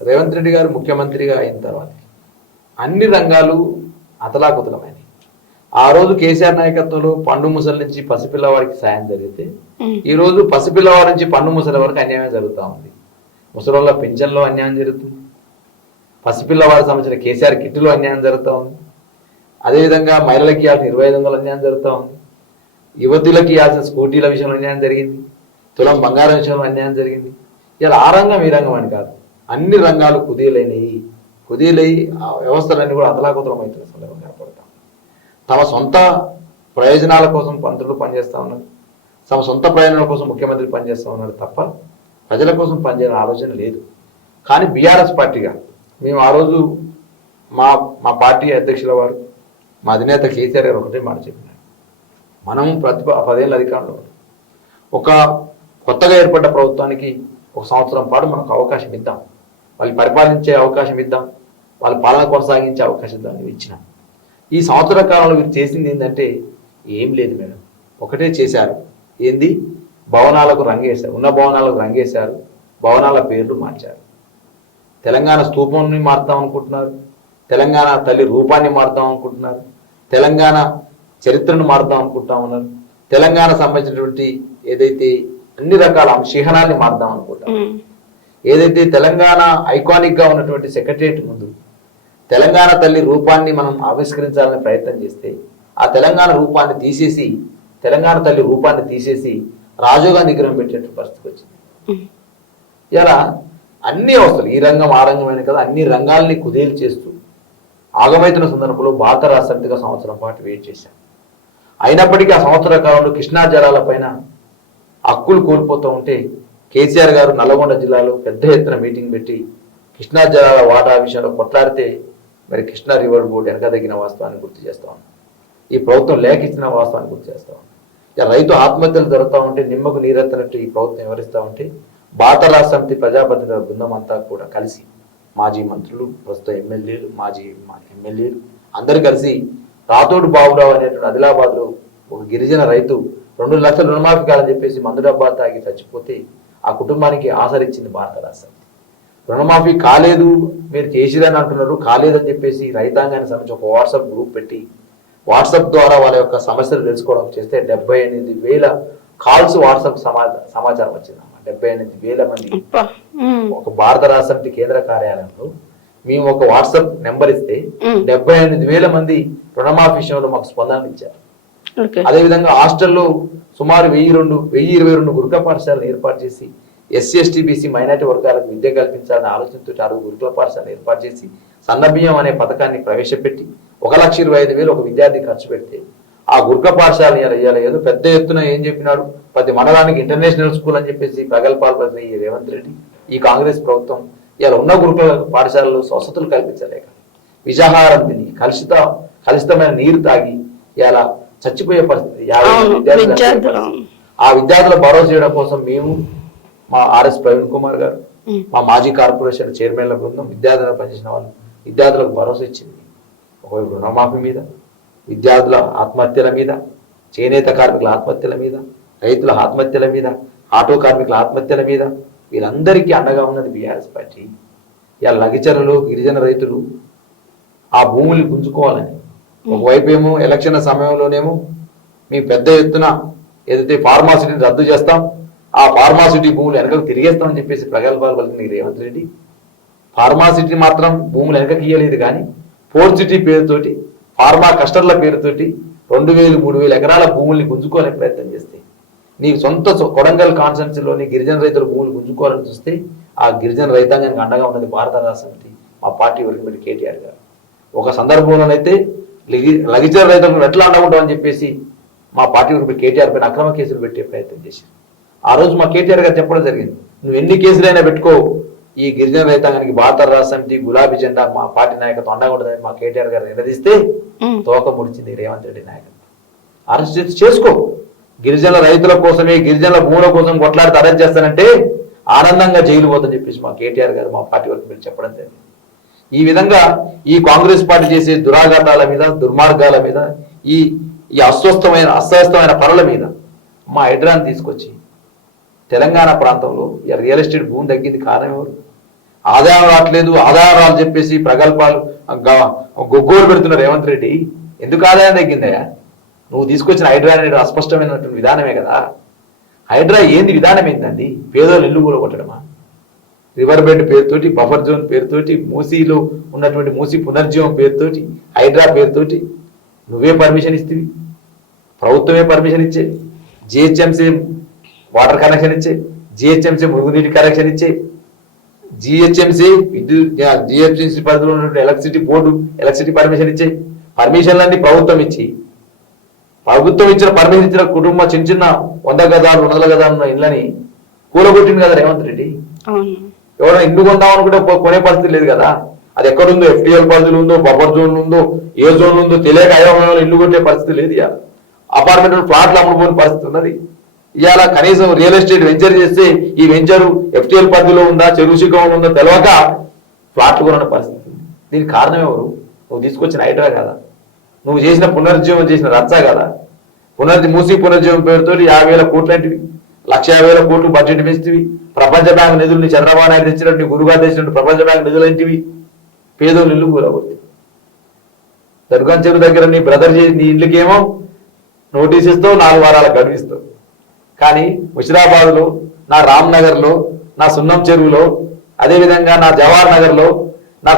రేవంత్ రెడ్డి గారు ముఖ్యమంత్రిగా అయిన తర్వాత అన్ని రంగాలు అతలాకుతలమైనవి. ఆ రోజు కేసీఆర్ నాయకత్వంలో పండు ముసలి నుంచి పసిపిల్లవాడికి సాయం జరిగితే, ఈ రోజు పసిపిల్లవాడి నుంచి పండు ముసలి వరకు అన్యాయం జరుగుతూ ఉంది. ముసలిళ్ళ పింఛన్లో అన్యాయం జరుగుతుంది, పసిపిల్లవాడికి సంబంధించిన కేసీఆర్ కిట్టులో అన్యాయం జరుగుతూ ఉంది. అదేవిధంగా మహిళలకి ఇవ్వాల్సిన 2500 అన్యాయం జరుగుతూ ఉంది. యువతులకి ఇవ్వాల్సిన స్కూటీల విషయంలో అన్యాయం జరిగింది, తులం బంగారం విషయంలో అన్యాయం జరిగింది. ఇలా ఆ రంగం ఈ రంగం అని కాదు, అన్ని రంగాలు కుదేలైనవి. కుదేలై ఆ వ్యవస్థలన్నీ కూడా అతలాకుతలం అవుతున్న సందర్భం కనపడతాం. తమ సొంత ప్రయోజనాల కోసం మంత్రులు పనిచేస్తూ ఉన్నారు, తమ సొంత ప్రయోజనాల కోసం ముఖ్యమంత్రి పనిచేస్తూ ఉన్నారు తప్ప ప్రజల కోసం పనిచేయాలని ఆలోచన లేదు. కానీ బీఆర్ఎస్ పార్టీగా మేము ఆ రోజు మా పార్టీ అధ్యక్షుల వారు, మా అధినేత కేసీఆర్ గారు ఒకటే మాట చెప్పినారు, మనం 10 ఏళ్ళ అధికారంలో ఒక కొత్తగా ఏర్పడ్డ ప్రభుత్వానికి 1 సంవత్సరం పాటు మనకు అవకాశం ఇద్దాం, వాళ్ళు పరిపాలించే అవకాశం ఇద్దాం, వాళ్ళ పాలన కొనసాగించే అవకాశం ఇద్దాం అని ఇచ్చినాం. ఈ సంవత్సర కాలంలో వీరు చేసింది ఏంటంటే ఏం లేదు మేడం, ఒకటే చేశారు. ఏంది? భవనాలకు రంగేశారు, ఉన్న భవనాలకు రంగేశారు, భవనాల పేర్లు మార్చారు. తెలంగాణ స్తూపాన్ని మారుతాం అనుకుంటున్నారు, తెలంగాణ తల్లి రూపాన్ని మారుతాం అనుకుంటున్నారు, తెలంగాణ చరిత్రను మారుతాం అనుకుంటా ఉన్నారు, తెలంగాణ సంబంధించినటువంటి ఏదైతే అన్ని రకాల చిహ్నాల్ని మారుదాం అనుకుంటాం. ఏదైతే తెలంగాణ ఐకానిక్ గా ఉన్నటువంటి సెక్రటరియట్ ముందు తెలంగాణ తల్లి రూపాన్ని మనం ఆవిష్కరించాలని ప్రయత్నం చేస్తే, ఆ తెలంగాణ రూపాన్ని తీసేసి, తెలంగాణ తల్లి రూపాన్ని తీసేసి రాజీవ్ గాంధీ విగ్రహం పెట్టేటువంటి పరిస్థితి వచ్చింది. ఇలా అన్ని అవస్థలు, ఈ రంగం ఆ రంగమైన కదా, అన్ని రంగాల్ని కుదేలు చేస్తూ ఆగమైతున్న సందర్భంలో భారత రాష్ట్రపతిగా సంవత్సరం పాటు వెయిట్ చేశాం. అయినప్పటికీ ఆ సంవత్సర కాలంలో కృష్ణా జలాల పైన హక్కులు కోల్పోతూ ఉంటే కేసీఆర్ గారు నల్గొండ జిల్లాలో పెద్ద ఎత్తున మీటింగ్ పెట్టి కృష్ణా జలాల వాటా విషయంలో కొట్లాడితే మరి కృష్ణా రివర్ బోర్డు వెనకదగిన వాస్తవాన్ని గుర్తు చేస్తా ఉన్నాం. ఈ ప్రభుత్వం లేఖ ఇచ్చిన వాస్తవాన్ని గుర్తు చేస్తా ఉన్నాం. ఇక రైతు ఆత్మహత్యలు జరుగుతూ ఉంటే నిమ్మకు నీరెత్తనట్టు ఈ ప్రభుత్వం వివరిస్తూ ఉంటే భారత రాష్ట్ర సమితి ప్రజాప్రతినిధుల బృందం అంతా కూడా కలిసి మాజీ మంత్రులు, ప్రస్తుత ఎమ్మెల్యేలు, మాజీ ఎమ్మెల్యేలు అందరూ కలిసి రాతోడు బాబురావు అనేటువంటి ఆదిలాబాద్లో ఒక గిరిజన రైతు 2 లక్షల రుణమాఫీ కాలని చెప్పేసి మందు డబ్బా తాగి చచ్చిపోతే ఆ కుటుంబానికి ఆసరిచ్చింది భారత రాష్ట్ర సమితి. రుణమాఫీ కాలేదు మీరు చేసిరని అంటున్నారు, కాలేదని చెప్పేసి రైతాంగానికి సంబంధించి ఒక వాట్సాప్ గ్రూప్ పెట్టి వాట్సాప్ ద్వారా వాళ్ళ యొక్క సమస్యలు తెలుసుకోవడం చేస్తే 78,000 కాల్స్ వాట్సాప్ సమాచారం వచ్చింది. 78,000 మంది ఒక భారత రాష్ట్ర సమితి కేంద్ర కార్యాలయంలో మేము ఒక వాట్సాప్ నెంబర్ ఇస్తే 78,000 మంది రుణమాఫీ విషయంలో మాకు స్పందన ఇచ్చారు. అదేవిధంగా హాస్టల్లో సుమారు 1022 గురుకుల పాఠశాలను ఏర్పాటు చేసి ఎస్సీ ఎస్టీ బీసీ మైనార్టీ వర్గాలకు విద్య కల్పించాలనే ఆలోచనతో 6 గురుకుల పాఠశాలను ఏర్పాటు చేసి సన్నబియ్యం అనే పథకాన్ని ప్రవేశపెట్టి 1,25,000 ఒక విద్యార్థి ఖర్చు పెడితే ఆ గురుకుల పాఠశాల పెద్ద ఎత్తున ఏం చెప్పినాడు, ప్రతి మండలానికి ఇంటర్నేషనల్ స్కూల్ అని చెప్పేసి ప్రగల్భాలు పలికిన ఈ రేవంత్ రెడ్డి ఈ కాంగ్రెస్ ప్రభుత్వం ఇలా ఉన్న గురుకుల పాఠశాలలో వసతులు కల్పించలేక విషాహారం తిని కలుషితమైన నీరు తాగి ఇలా చచ్చిపోయే పరిస్థితి. ఆ విద్యార్థుల భరోసా చేయడం కోసం మేము, మా ఆర్ఎస్ ప్రవీణ్ కుమార్ గారు, మా మాజీ కార్పొరేషన్ చైర్మన్ల బృందం, విద్యార్థులకు పనిచేసిన వాళ్ళు విద్యార్థులకు భరోసా ఇచ్చింది. ఒకవైపు రుణమాఫీ మీద, విద్యార్థుల ఆత్మహత్యల మీద, చేనేత కార్మికుల ఆత్మహత్యల మీద, రైతుల ఆత్మహత్యల మీద, ఆటో కార్మికుల ఆత్మహత్యల మీద వీళ్ళందరికీ అండగా ఉన్నది బీఆర్ఎస్ పార్టీ. ఇలా లగిచరులు గిరిజన రైతులు ఆ భూములు గుంజుకోవాలని, ఒకవైపు ఏమో ఎలక్షన్ సమయంలోనేమో మేము పెద్ద ఎత్తున ఏదైతే ఫార్మాసిటీని రద్దు చేస్తాం, ఆ ఫార్మాసిటీ భూములు వెనకకు తిరిగేస్తామని చెప్పేసి ప్రగల్భాలు పలికింది రేవంత్ రెడ్డి. ఫార్మాసిటీ మాత్రం భూములు వెనకకి ఇయ్యలేదు, కానీ పోర్ట్ సిటీ పేరుతోటి, ఫార్మా కస్టర్ల పేరుతోటి 2000-3000 ఎకరాల భూముల్ని గుంజుకోవాలనే ప్రయత్నం చేస్తే, నీకు సొంత కొడంగల్ కాన్స్టిట్యున్సీలోని గిరిజన రైతుల భూములు గుంజుకోవాలని చూస్తే ఆ గిరిజన రైతాంగానికి అండగా ఉన్నది భారత రాష్ట్ర సమితి, మా పార్టీ వర్గం కేటీఆర్ గారు. ఒక సందర్భంలోనైతే లగిచర్ రైతులకు ఎట్లా అండగుంటామని చెప్పేసి మా పార్టీ వర్గం కేటీఆర్ పైన అక్రమ కేసులు పెట్టే ప్రయత్నం చేశారు. ఆ రోజు మా కేటీఆర్ గారు చెప్పడం జరిగింది, నువ్వు ఎన్ని కేసులైనా పెట్టుకో, ఈ గిరిజన రైతాంగానికి భారత రాష్ట్ర సమితి గులాబీ జెండా మా పార్టీ నాయకత్వం అండగా ఉంటుందని మా కేటీఆర్ గారు నిలదీస్తే తోక ముడిచింది రేవంత్ రెడ్డి నాయకత్వం. అరెస్ట్ చేసుకో, గిరిజన రైతుల కోసమే, గిరిజనుల భూముల కోసం కొట్లాడితే అరెస్ట్ చేస్తానంటే ఆనందంగా జైలు పోతుందని చెప్పేసి మా కేటీఆర్ గారు మా పార్టీ వర్గం మీరు చెప్పడం జరిగింది. ఈ విధంగా ఈ కాంగ్రెస్ పార్టీ చేసే దురాఘాతాల మీద, దుర్మార్గాల మీద, ఈ అస్వస్థమైన పనుల మీద మా హైడ్రాన్ని తీసుకొచ్చి తెలంగాణ ప్రాంతంలో రియల్ ఎస్టేట్ భూమి తగ్గింది కారణం ఎవరు? ఆదాయం రావట్లేదు, ఆదాయం రాని చెప్పేసి ప్రగల్భాలు గొగ్గోలు పెడుతున్న రేవంత్ రెడ్డి. ఎందుకు ఆదాయం తగ్గిందయ్యా? నువ్వు తీసుకొచ్చిన హైడ్రా అనేది అస్పష్టమైనటువంటి విధానమే కదా. హైడ్రా ఏంది, విధానం ఏంటండి? పేదోళ్ళు ఇల్లు కూడా కొట్టడమా? రివర్ బెడ్ పేరుతోటి, బఫర్ జోన్ పేరుతోటి, మూసీలో ఉన్నటువంటి మూసీ పునర్జీవం పేరుతోటి, హైడ్రా పేరుతోటి నువ్వే పర్మిషన్ ఇస్తేవి, ప్రభుత్వమే పర్మిషన్ ఇచ్చే, జిహెచ్ఎంసీ వాటర్ కనెక్షన్ ఇచ్చే, జిహెచ్ఎంసీ మురుగునీటి కనెక్షన్ ఇచ్చే, జిహెచ్ఎంసీ జిహెచ్ఎంసీ పరిధిలో ఉన్నటువంటి ఎలక్ట్రిసిటీ బోర్డు ఎలక్ట్రిసిటీ పర్మిషన్ ఇచ్చే, పర్మిషన్లన్నీ ప్రభుత్వం ఇచ్చిన పర్మిషన్ ఇచ్చిన కుటుంబం చిన్న 100 గజాలు 200 గజాలు ఉన్న ఇళ్ళని కూలగొట్టింది కదా రేవంత్ రెడ్డి. ఎవరైనా ఇల్లు కొందాం అనుకుంటే కొనే పరిస్థితి లేదు కదా. అది ఎక్కడుందో, ఎఫ్టీఎల్ పరిధిలో ఉందో, బఫర్ జోన్ ఉందో, ఏ జోన్ ఉందో తెలియక అయోమయంలో ఇల్లు కొట్టే పరిస్థితి లేదు. ఇవాళ అపార్ట్మెంట్ ఫ్లాట్లు అమ్ముడుపోయిన పరిస్థితి ఉన్నది. ఇవాళ కనీసం రియల్ ఎస్టేట్ వెంచర్ చేస్తే ఈ వెంచరు ఎఫ్టీఎల్ పరిధిలో ఉందా, చెరువు శిఖంలో ఉందో తెలియక ఫ్లాట్లు కొన్న పరిస్థితి. దీనికి కారణం ఎవరు? నువ్వు తీసుకొచ్చిన హైడ్రా కదా, నువ్వు చేసిన పునర్జీవం చేసిన రచ్చ కదా. మూసీ పునర్జీవం పేరుతో 50,000 కోట్లంటివి, 1,50,000 కోట్లు బడ్జెట్ వేస్తేవి, ప్రపంచ బ్యాంక్ నిధుల్ని చంద్రబాబు నాయుడు తెచ్చినట్టు, గురుగా తెచ్చినట్టు ప్రపంచ బ్యాంక్ నిధులంటివి పేదోళ్ళు ఇల్లు కూరగొట్టి, దర్గా చెరువు దగ్గర నీ బ్రదర్ చేసి నీ ఇళ్ళకేమో నోటీస్ ఇస్తావు, 4 వారాల గడువిస్తావు. కానీ ముషిరాబాద్లో, నా రామ్నగర్లో, నా సున్నం చెరువులో, అదేవిధంగా నా జవహర్ నగర్లో, నా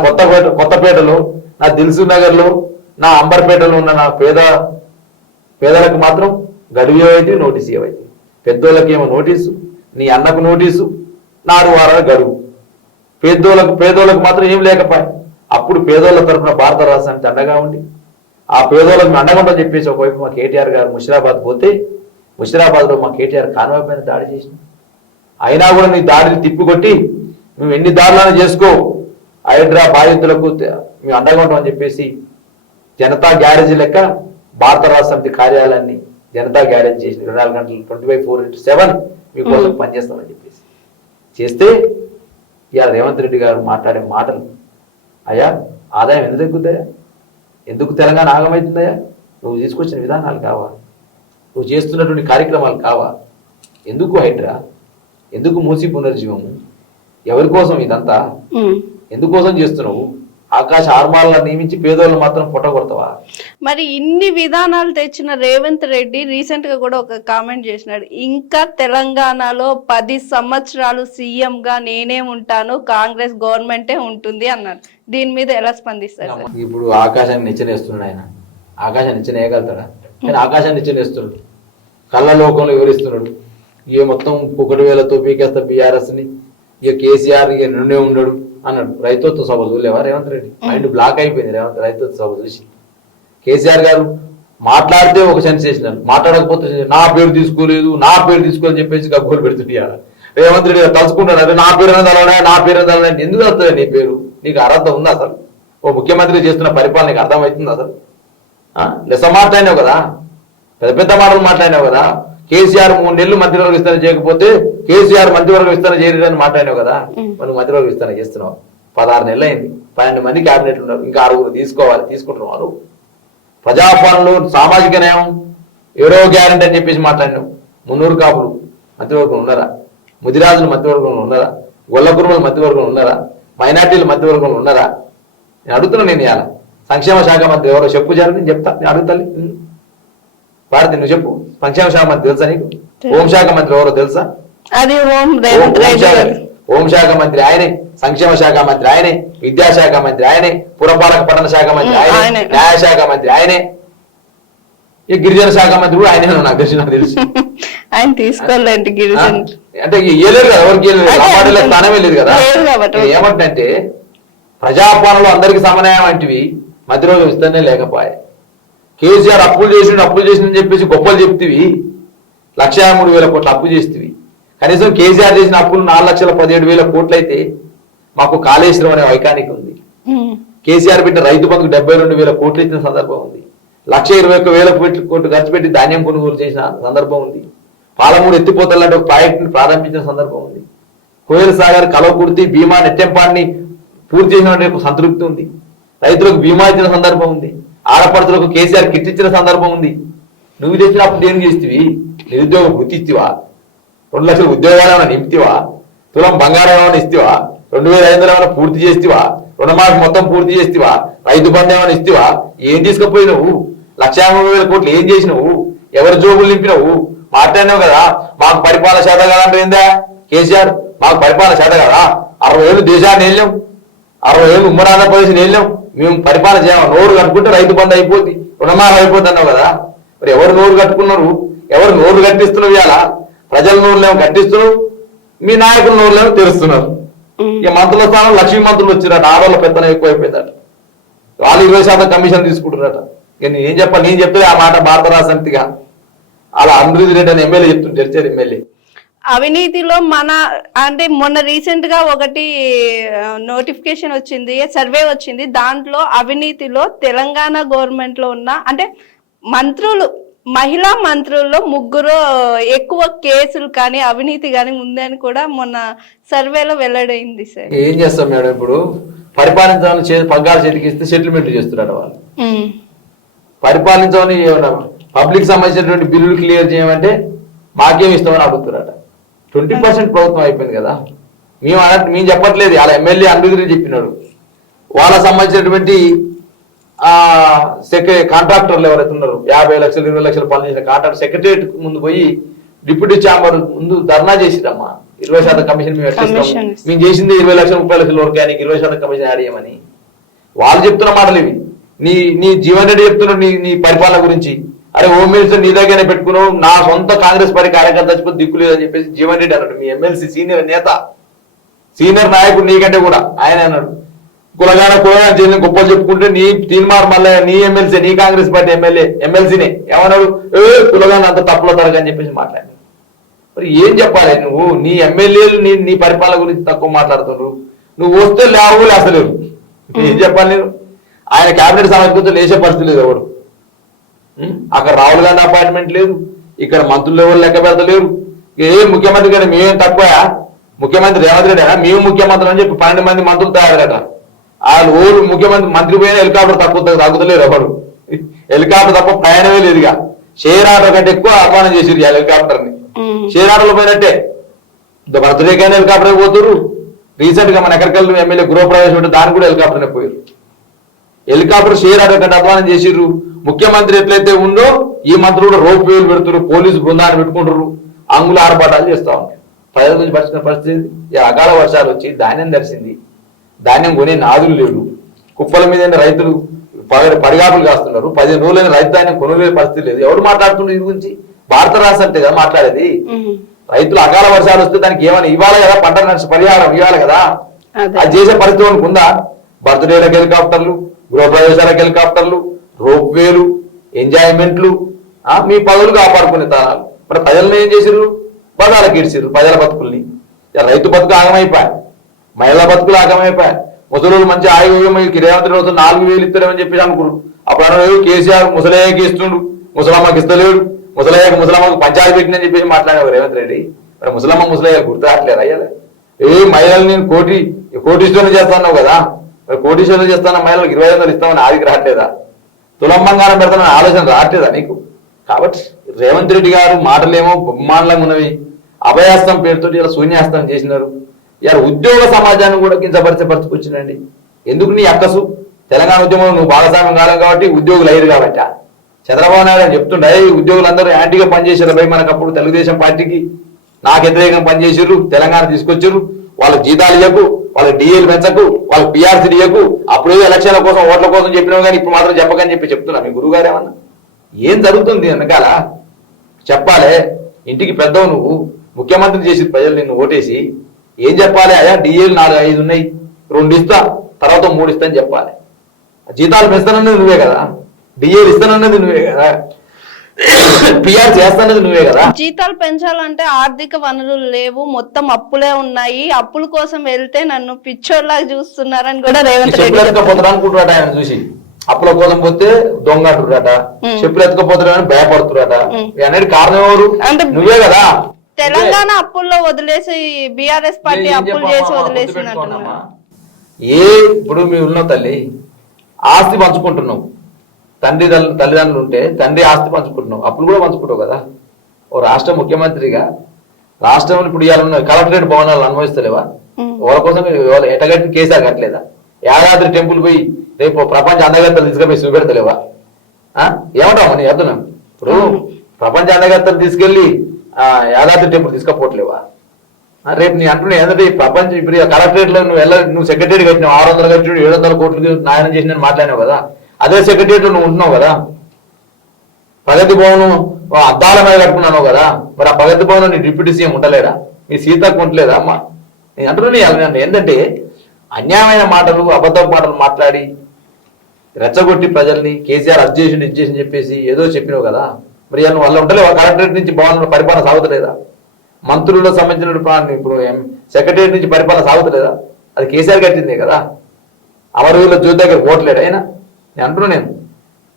కొత్తపేటలో, నా దిల్సు నగర్లో, నా అంబర్పేటలో ఉన్న నా పేదలకు మాత్రం గడువు ఏవైతే నోటీసు ఏవైతే, పెద్దోళ్ళకేమో నోటీసు, నీ అన్నకు నోటీసు, 4 వారాల గడువు. పేదోళ్ళకు మాత్రం ఏం లేకపోయి. అప్పుడు పేదోళ్ళ తరఫున భారత రాష్ట్రానికి అండగా ఉండి ఆ పేదోళ్ళకి అండగా ఉండని చెప్పేసి ఒకవైపు మా కేటీఆర్ గారు ముషిరాబాద్ పోతే, ముషిరాబాద్లో మా కేటీఆర్ కాన్వాయ్ పైన దాడి చేసిన, అయినా కూడా నీ దాడిని తిప్పికొట్టి నువ్వు ఎన్ని దాడులను చేసుకో, హైడ్రా బాధితులకు మేము అండగా ఉంటామని చెప్పేసి జనతా గ్యారేజ్ లెక్క భారత రాష్ట్ర సమితి కార్యాలయాన్ని జనతా గ్యారేజ్ చేసి 24 గంటలు 24/7 మీకోసం పనిచేస్తామని చెప్పేసి చేస్తే, ఇవాళ రేవంత్ రెడ్డి గారు మాట్లాడే మాటలు, అయ్యా ఆదాయం ఎందుకు తగ్గుతాయా? ఎందుకు తెలంగాణ ఆగమవుతుందయా? నువ్వు తీసుకొచ్చిన విధానాలు కావా? నువ్వు చేస్తున్నటువంటి కార్యక్రమాలు కావా? ఎందుకు హైడ్రా? ఎందుకు మూసీ పునర్జీవము? ఎవరి కోసం ఇదంతా? ఎందుకోసం చేస్తున్నావు? ఆకాశ ఆర్మాలను నియమించి పేదోళ్ళు మాత్రం పొట్టగొడతావా? మరి ఇన్ని విధానాలు తెచ్చిన రేవంత్ రెడ్డి రీసెంట్ గా కూడా ఒక కామెంట్ చేసినాడు, ఇంకా తెలంగాణలో 10 సంవత్సరాలు సీఎం గా నేనే ఉంటాను, కాంగ్రెస్ గవర్నమెంటే ఉంటుంది అన్నాడు. దీని మీద ఎలా స్పందిస్తారు? ఇప్పుడు ఆకాశాన్ని నిచ్చెనేస్తున్నాడు ఆయన. ఆకాశాన్ని నిచ్చెన వేయగలుగుతాడా? కానీ ఆకాశాన్ని నిచ్చెనేస్తున్నాడు, కళ్ళ లోకంలో వివరిస్తున్నాడు. ఇక మొత్తం 1,000తో పీకేస్తా బీఆర్ఎస్ ని, ఇక కేసీఆర్ ఇక నిన్నే ఉన్నాడు అన్నాడు. రైతోత్వ సభ చూడలేవా రేవంత్ రెడ్డి? మైండ్ బ్లాక్ అయిపోయింది రైతోత్వ సభ చూసి. కేసీఆర్ గారు మాట్లాడితే ఒక సెన్సేషన్, మాట్లాడకపోతే నా పేరు తీసుకోలేదు అని చెప్పేసి గగ్గోలు పెడుతుంది. రేవంత్ రెడ్డి గారు తలుచుకుంటాడు, అంటే నా పేరు తలవడా, నా పేరు తలవడా, ఎందుకు వస్తుంది నీ పేరు? నీకు అర్హత ఉందా అసలు? ఓ ముఖ్యమంత్రి చేస్తున్న పరిపాలన నీకు అర్థమవుతుంది అసలు? లెస మాట్లాడినావు కదా, పెద్ద పెద్ద మాటలు మాట్లాడినావు కదా. కేసీఆర్ 3 నెలలు మంత్రివర్గ విస్తరణ చేయకపోతే కేసీఆర్ మంత్రివర్గ విస్తరణ చేయలేదని మాట్లాడినావు కదా. మనం మంత్రివర్గ విస్తరణ చేస్తున్నావు. 16 నెలలు అయింది, 12 మంది క్యాబినెట్లు ఉన్నారు, ఇంకా 6 తీసుకోవాలి, తీసుకుంటున్నారు. ప్రజాపాలనలో సామాజిక న్యాయం ఎవరో గ్యారంటీ అని చెప్పేసి మాట్లాడినావు. 300 కాపులు మంత్రివర్గం ఉన్నారా? ముదిరాజులు మంత్రివర్గంలో ఉన్నారా? గొల్ల కురుమలు మంత్రివర్గంలో ఉన్నారా? మైనార్టీలు మంత్రివర్గంలో ఉన్నారా? నేను అడుగుతున్నా. నేను ఇవాళ సంక్షేమ శాఖ మంత్రి ఎవరో చెప్పు జరగదు, నేను చెప్తా. నేను అడుగుతాను భారతి, నువ్వు చెప్పు. సంక్షేమ శాఖ మంత్రి తెలుసా నీకు? హోంశాఖ మంత్రి ఎవరో తెలుసా? అది హోంశాఖ మంత్రి ఆయనే, సంక్షేమ శాఖ మంత్రి ఆయనే, విద్యాశాఖ మంత్రి ఆయనే, పురపాలక పట్టణ శాఖ మంత్రి ఆయనే, న్యాయశాఖ మంత్రి ఆయనే, ఈ గిరిజన శాఖ మంత్రి కూడా ఆయనే. నాకు తెలుసు ఆయన తీసుకోలేండి గిరిజన అంటే ఏలేదు కదా, ఎవరికి స్థానమే లేదు కదా. ఏమంటే ప్రజాపాలనలో అందరికి సమన్వయం వంటివి మధ్య రోజు విస్తరణ లేకపోయా. కేసీఆర్ అప్పులు చేసిందని చెప్పేసి గొప్పలు చెప్తివి. 1,03,000 కోట్లు అప్పు చేస్తేవి. కనీసం కేసీఆర్ చేసిన అప్పులు 4,17,000 కోట్లు అయితే మాకు కాళేశ్వరం అనే వైకానిక్ ఉంది. కేసీఆర్ బిడ్డ రైతు బంధుకు 72,000 కోట్లు ఇచ్చిన సందర్భం ఉంది. 1,21,000 కోట్లు ఖర్చు పెట్టి ధాన్యం కొనుగోలు చేసిన సందర్భం ఉంది. పాలమూరు ఎత్తిపోతలంటే ఒక ప్రాజెక్టుని ప్రారంభించిన సందర్భం ఉంది. కోయల్ సాగర్, కలవకుర్తి, భీమా నెట్టెంపాన్ని పూర్తి చేసిన సంతృప్తి ఉంది. రైతులకు బీమా ఇచ్చిన సందర్భం ఉంది. ఆడపడుతులకు కేసీఆర్ కిట్ ఇచ్చిన సందర్భం ఉంది. నువ్వు తెచ్చినప్పుడు దేని చేస్తేవి? నిరుద్యోగ వృత్తి ఇస్తావా? 2 లక్షల ఉద్యోగాలు ఏమైనా నింపుతావా? తులం బంగారం ఏమైనా ఇస్తావా? 2,500 ఏమైనా పూర్తి చేస్తావా? రుణమాఫీ మొత్తం పూర్తి చేస్తావా? రైతు బంధు ఏమైనా ఇస్తావా? ఏం తీసుకుపోయినావు? 1,50,000 కోట్లు ఏం చేసినావు? ఎవరి జోబులు నింపినావు? మాట్లాడినావు కదా, మాకు పరిపాలన శాత కదా అంటే ఏందా కేసీఆర్? మాకు పరిపాలన శాత కదా. 60 ఏళ్ళు దేశాన్ని వెళ్ళాం, 60 ఏళ్ళు ఉమ్మడి ఆంధ్రప్రదేశ్ వెళ్ళాం, మేము పరిపాలన చేయాలి. నోరు కట్టుకుంటే రైతు బంధు అయిపోద్ది, రుణమాఫీ అయిపోద్ది అన్నావు కదా. మరి ఎవరు నోరు కట్టుకున్నారు? ఎవరు నోరు కట్టిస్తున్నావు? ఇవాళ ప్రజల నోరులేమో కట్టిస్తున్నావు, మీ నాయకుల నోరులేమో తెరుస్తున్నారు. ఇక మంత్రుల స్థానం లక్ష్మీ మంత్రులు వచ్చిరట. ఆడవాళ్ళ పెత్తనం ఎక్కువైపోయిందట. వాళ్ళు 20% కమిషన్ తీసుకుంటున్నారట. ఇక నేను ఏం చెప్పాలి? నేను చెప్తే ఆ మాట భారత రాష్ట్ర సమితిగా అలా అమృతి రెడ్డి అని ఎమ్మెల్యే చెప్తుంటే తెలిసేది. ఎమ్మెల్యే అవినీతిలో మన అంటే మొన్న రీసెంట్ గా ఒకటి నోటిఫికేషన్ వచ్చింది, సర్వే వచ్చింది. దాంట్లో అవినీతిలో తెలంగాణ గవర్నమెంట్ లో ఉన్న అంటే మంత్రులు, మహిళా మంత్రుల్లో 3 ఎక్కువ కేసులు కానీ అవినీతి కానీ ఉందని కూడా మొన్న సర్వేలో వెల్లడైంది. సార్ ఏం చేస్తాం మేడం? ఇప్పుడు పరిపాలించాలని పగ్గాలు చేతికి ఇస్తే సెటిల్మెంట్ చేస్తున్నారు వాళ్ళు. పరిపాలించాలని పబ్లిక్ సంబంధించినటువంటి బిల్లులు క్లియర్ చేయమంటే మాకేమి ఇస్తామని అడుగుతున్నారట. 20% ప్రభుత్వం అయిపోయింది కదా. మేము చెప్పట్లేదు, అలా ఎమ్మెల్యే అన్నిగురి చెప్పినాడు. వాళ్ళకి సంబంధించినటువంటి కాంట్రాక్టర్లు ఎవరైతే ఉన్నారో 50 లక్షలు 20 లక్షలు పనులు చేసిన కాంట్రాక్టర్ సెక్రటరియట్ ముందు పోయి డిప్యూటీ ఛాంబర్ ముందు ధర్నా చేసిరమ్మా. 20% కమిషన్ మేము చేసింది 20 లక్షలు 30 లక్షల వరకు, ఆయనకి 20% కమిషన్ యాడ్ చేయమని వాళ్ళు చెప్తున్న మాటలు ఇవి. నీ జీవన్ రెడ్డి చెప్తున్నాడు నీ పరిపాలన గురించి. అరే హోమ్ మినిస్టర్ నీ దగ్గరనే పెట్టుకున్నావు, నా సొంత కాంగ్రెస్ పార్టీ కార్యకర్త చచ్చిపోతే దిక్కు లేదని చెప్పేసి జీవన్ రెడ్డి అన్నాడు. మీ ఎమ్మెల్సీ సీనియర్ నేత, సీనియర్ నాయకుడు నీకంటే కూడా ఆయన అన్నాడు. కులగాన చేసిన గొప్పలు చెప్పుకుంటే నీ తీన్మార్ మళ్ళీ నీ ఎమ్మెల్సీ, నీ కాంగ్రెస్ పార్టీ ఎమ్మెల్సీనే ఏమన్నాడు? కులగాన అంత తప్పులో తరగని చెప్పేసి మాట్లాడాడు. మరి ఏం చెప్పాలి నువ్వు? నీ ఎమ్మెల్యేలు నీ పరిపాలన గురించి తక్కువ మాట్లాడుతున్నారు. నువ్వు వస్తే లేవు లేసలేరు. ఏం చెప్పాలి నేను? ఆయన కేబినెట్ సమావేశంతో లేచే పరిస్థితి లేదు ఎవరు. అక్కడ రాహుల్ గాంధీ అపాయింట్మెంట్ లేదు, ఇక్కడ మంత్రులు ఎవరు లెక్క పెడతలేరు. ఏ ముఖ్యమంత్రి కానీ మేమేం తక్కువ? ముఖ్యమంత్రి రేవంత్ రెడ్డి మేము ముఖ్యమంత్రి అని చెప్పి 12 మంది మంత్రులు తయారట. వాళ్ళు ఊరు ముఖ్యమంత్రి మంత్రి పోయినా హెలికాప్టర్ తగ్గుతలేరు ఎవరు. హెలికాప్టర్ తప్ప ప్రయాణమే లేదుగా. షేర్ ఆటో కంటే ఎక్కువ ఆహ్వానం చేసిరు హెలికాప్టర్ ని. షేర్ ఆటోలో పోయినట్టే బర్త్డేకైనా హెలికాప్టర్ పోతున్నారు. రీసెంట్ గా మన ఎక్కడికెళ్ళి ఎమ్మెల్యే గృహప్రవేశం ఉంటే దానికి కూడా హెలికాప్టర్నే పోయారు. హెలికాప్టర్ షేర్ ఆటో కంటే ఆహ్వానం చేసిర్రు. ముఖ్యమంత్రి ఎట్లయితే ఉందో ఈ మంత్రులు కూడా రోప్ వేలు పెడుతున్నారు, పోలీసు బృందాన్ని పెట్టుకుంటారు, అంగుల ఆర్భాటాలు చేస్తా ఉంటారు. ప్రజల గురించి పరిస్థితి పరిస్థితి అకాల వర్షాలు వచ్చి ధాన్యం దర్శింది, ధాన్యం కొనే నాదులు లేడు. కుప్పల మీద రైతులు పడిగాపులు కాస్తున్నారు. 15 రోజులైన రైతు ధాన్యం కొనుగోలే పరిస్థితి లేదు. ఎవరు మాట్లాడుతున్నారు ఇది గురించి? భారత రాష్ట్రం అంటే కదా మాట్లాడేది. రైతులు అకాల వర్షాలు వస్తే దానికి ఏమైనా ఇవ్వాలి కదా, పంట నష్ట పరిహారం ఇవ్వాలి కదా. అది చేసే పరిస్థితి మనకు ఉందా? బర్త్డేలకు హెలికాప్టర్లు, గృహప్రవేశాలకు హెలికాప్టర్లు, రోప్వేలు, ఎంజాయ్మెంట్లు, మీ పదవులు కాపాడుకునే తానాలు. మరి ప్రజలను ఏం చేసిర్రు? బదాలకు ఇడిచిర్రు ప్రజల బతుకుల్ని. రైతు బతుకు ఆగమైపోయా, మహిళా బతుకులు ఆగమైపోయా, ముసలు మంచి ఆయుర్వేదం రేవంత్ రెడ్డి 4,000 ఇస్తారని చెప్పి అనుకున్నారు. అప్పుడు అన్నారు కేసీఆర్ ముసలయ్యకి ఇస్తుండు, ముసలమ్మకి ఇస్తలేడు, ముసలమ్మకు పంచాయతీ పెట్టిందని చెప్పేసి మాట్లాడారు రేవంత్ రెడ్డి. మరి ముసలయ్య గుర్తు రావట్లేదు అయ్యాలి. మహిళలు నేను కోటీశ్వరులు చేస్తాను కదా, మరి కోటీశ్వరులు చేస్తాను మహిళలకు 25,000 ఇస్తామని ఆదికి రావట్లేదా? తులం బంగారం పెడతానని ఆలోచన రావట్లేదా నీకు? కాబట్టి రేవంత్ రెడ్డి గారు మాటలేమో బ్రహ్మాండంగా ఉన్నవి, అభయాస్తం పేరుతో ఇలా శూన్యాస్తం చేసినారు. ఇలా ఉద్యోగ సమాజాన్ని కూడా కించపరిచపరచుకొచ్చినండి. ఎందుకు నీ అక్కసు తెలంగాణ ఉద్యమంలో నువ్వు భాగస్వామ్యం కాలం కాబట్టి ఉద్యోగులు అయ్యారు కాబట్టి చంద్రబాబు నాయుడు అని చెప్తుండే ఉద్యోగులందరూ యాంటీగా పనిచేసారు భయ, మనకు అప్పుడు తెలుగుదేశం పార్టీకి నాకు వ్యతిరేకంగా పనిచేసారు, తెలంగాణ తీసుకొచ్చారు, వాళ్ళ జీతాలు ఇవ్వకు, వాళ్ళ డిఏలు పెంచకు, వాళ్ళ పిఆర్సీ ఇవ్వకు, అప్పుడే ఎలక్షన్ల కోసం ఓట్ల కోసం చెప్పినావు కానీ ఇప్పుడు మాత్రం చెప్పకని చెప్తున్నా. మీ గురువు గారు ఏమన్నా ఏం జరుగుతుంది వెనకాల చెప్పాలే. ఇంటికి పెద్దవు నువ్వు, ముఖ్యమంత్రిని చేసి ప్రజలు నిన్ను ఓటేసి ఏం చెప్పాలి? అయ్యా డిఏలు 4-5 ఉన్నాయి, 2 ఇస్తా, తర్వాత 3 ఇస్తా అని చెప్పాలి. జీతాలు పెంచుతానన్నది నువ్వే కదా, డిఏలు ఇస్తానన్నది నువ్వే కదా, పిఆర్ చేస్తానది నువ్వే కదా. జీతాలు పెంచాలంటే ఆర్థిక వనరులు లేవు, మొత్తం అప్పులే ఉన్నాయి, అప్పుల కోసం వెళ్తే నన్ను పిచ్చోళ్ళలాగా చూస్తున్నారని కూడా రేవంత్ రెడ్డి అనుకుంటున్నాడు. ఆయన చూసి అప్పుల కోసం పోతే దొంగ అంటున్నారట, చెప్పులు ఎత్తుకపోతున్నారని భయపడుతున్నారట. అనేది కారణం ఎవరు? నువ్వే కదా. తెలంగాణ అప్పుల్లో వదిలేసి బీఆర్ఎస్ పార్టీ అప్పులు చేసి వదిలేసినట్టున్నా. ఇప్పుడు మీ ఉన్న తల్లి ఆస్తి పంచుకుంటున్నావు, తల్లిదండ్రులు ఉంటే తండ్రి ఆస్తి పంచుకుంటున్నావు, అప్పుడు కూడా పంచుకుంటావు కదా. ఓ రాష్ట్ర ముఖ్యమంత్రిగా రాష్ట్రంలో ఇప్పుడు ఇవాళ కలెక్టరేట్ భవనాలు అనుభవిస్తలేవా? వాళ్ళ కోసం ఎటగట్టి కేసీఆర్ కట్టలేదా? యాదాద్రి టెంపుల్ పోయి రేపు ప్రపంచ అందగత్తలు తీసుకుపోయి చూపెడతలేవా? ఏమంటావు నీ అర్థం? ఇప్పుడు ప్రపంచ అందగత్తలు తీసుకెళ్లి యాదాద్రి టెంపుల్ తీసుకపోవట్లేవా? రేపు నీ అంటున్నా ఏంటంటే ప్రపంచం ఇప్పుడు కలెక్టరేట్ లో నువ్వు సెక్రటరీ కట్టినావు, 600 కట్టినాడు, 700 కోట్లు నాయనం చేసి మాట్లాడినావు కదా. అదే సెక్రటరియట్ నువ్వు ఉంటున్నావు కదా. ప్రగతి భవన్ అద్దాల మీద కట్టుకున్నావు కదా, మరి ఆ ప్రగతి భవన్ నీ డిప్యూటీ సీఎం ఉండలేదా? నీ సీతకు ఉండలేదా అమ్మా? నేను అంటున్నా ఏంటంటే అన్యాయమైన మాటలు, అబద్ధపు మాటలు మాట్లాడి రెచ్చగొట్టి ప్రజల్ని కేసీఆర్ అది చేసి చెప్పేసి ఏదో చెప్పినావు కదా. మరి నువ్వు వల్ల ఉండలేవా? కలెక్టరేట్ నుంచి భవన్ పరిపాలన సాగుతలేదా? మంత్రులకు సంబంధించిన ఇప్పుడు సెక్రటరియట్ నుంచి పరిపాలన సాగుతలేదా? అది కేసీఆర్ కట్టిందే కదా. అమరవీరుల జ్యోతి దగ్గర ఓట్లేడు అయినా. నేను అంటున్నా నేను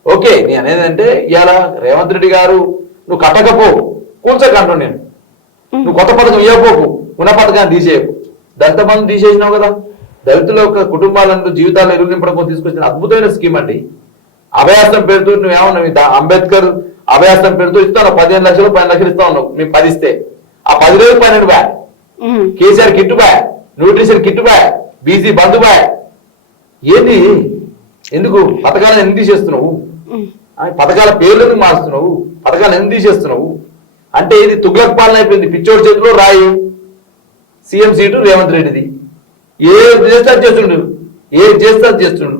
ఓకే, నేను అనేదంటే ఇవాళ రేవంత్ రెడ్డి గారు నువ్వు కట్టకపో కూర్చోక అంటున్నా నేను. నువ్వు కొత్త పథకం ఇవ్వకపోకు, ఉన్న పథకాన్ని తీసేయకు. దళిత బంధు తీసేసినావు కదా. దళితుల యొక్క కుటుంబాలను జీవితాలను ఎరువు నింపడం తీసుకొచ్చిన అద్భుతమైన స్కీమ్ అండి. అభయాస్తం పేరుతో నువ్వేమన్నా అంబేద్కర్ అభయాస్తం పేరుతో ఇస్తాను 15 లక్షలు 10 లక్షలు ఇస్తా ఉన్నావు. మేము 10 ఇస్తే ఆ 10 రోజులు 12 బ్యా, కేసీఆర్ కిట్టు బ్యా, న్యూట్రిషన్ కిట్టు బ్యా, బీసీ బంధు బ్యా. ఏంది? ఎందుకు పథకాలను ఎందుకు తీసేస్తున్నావు? పథకాల పేర్లను మారుస్తున్నావు, పథకాలను ఎందుకు తీసేస్తున్నావు? అంటే ఇది తుగ్లక్ పాలన అయిపోయింది. పిచ్చోడి చేతిలో రాయి, సీఎం సీటు రేవంత్ రెడ్డిది. ఏం చేస్తా చేస్తుండు.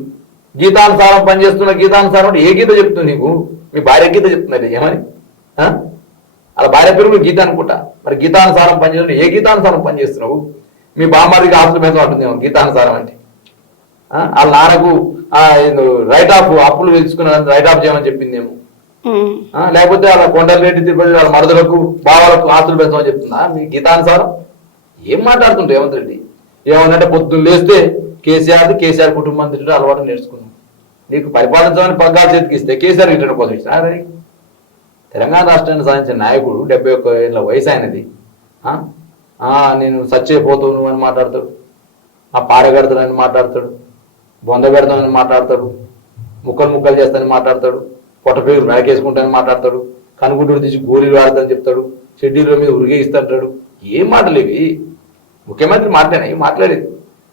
గీతానుసారం పనిచేస్తున్న గీతానుసారం ఏ గీత చెప్తుంది నీకు? మీ భార్య గీత చెప్తున్నది ఏమని? అలా భార్య పేరు గీత అనుకుంటా. మరి గీతానుసారం పనిచేస్తున్న ఏ గీతానుసారం పనిచేస్తున్నావు? మీ బామ్మారికి ఆస్తులు మీద ఉంటుందేమో గీతానుసారం అంటే. వాళ్ళ నాన్నకు రైట్ ఆఫ్ అప్పులు తెలుసుకున్న రైట్ ఆఫ్ చేయమని చెప్పిందేమో. లేకపోతే వాళ్ళ కొండలరెడ్డి తిరుపతి వాళ్ళ మరదలకు బావాలకు ఆస్తులు పెంచమని చెప్తుందా మీ గీతానుసారం? ఏం మాట్లాడుతుంటే రేవంత్ రెడ్డి? ఏమన్నంటే పొద్దున్న లేస్తే కేసీఆర్ కుటుంబం తిట్టడం అలవాటు నేర్చుకున్నాం. నీకు పరిపాలించమని పగ్గాల చేతికి ఇస్తే కేసీఆర్ రిటర్న్ కోసం ఇచ్చినారా? తెలంగాణ రాష్ట్రాన్ని సాధించిన నాయకుడు 71 ఏళ్ళ వయసు అయినది. నేను సచ్చైపోతావు నువ్వు అని మాట్లాడతాడు, ఆ పారగడతానని మాట్లాడతాడు, బొంద పెడతానని మాట్లాడతాడు, ముక్కలు చేస్తానని మాట్లాడతాడు, పొట్ట పేరు మేకేసుకుంటానని మాట్లాడతాడు, కనుగుడ్డు తీసి గోళీలు వాడతానని చెప్తాడు, షెడ్యూల్ మీద ఉరిగే ఇస్తాడు. ఏం మాటలు ఇవి? ముఖ్యమంత్రి మాట్లాడేది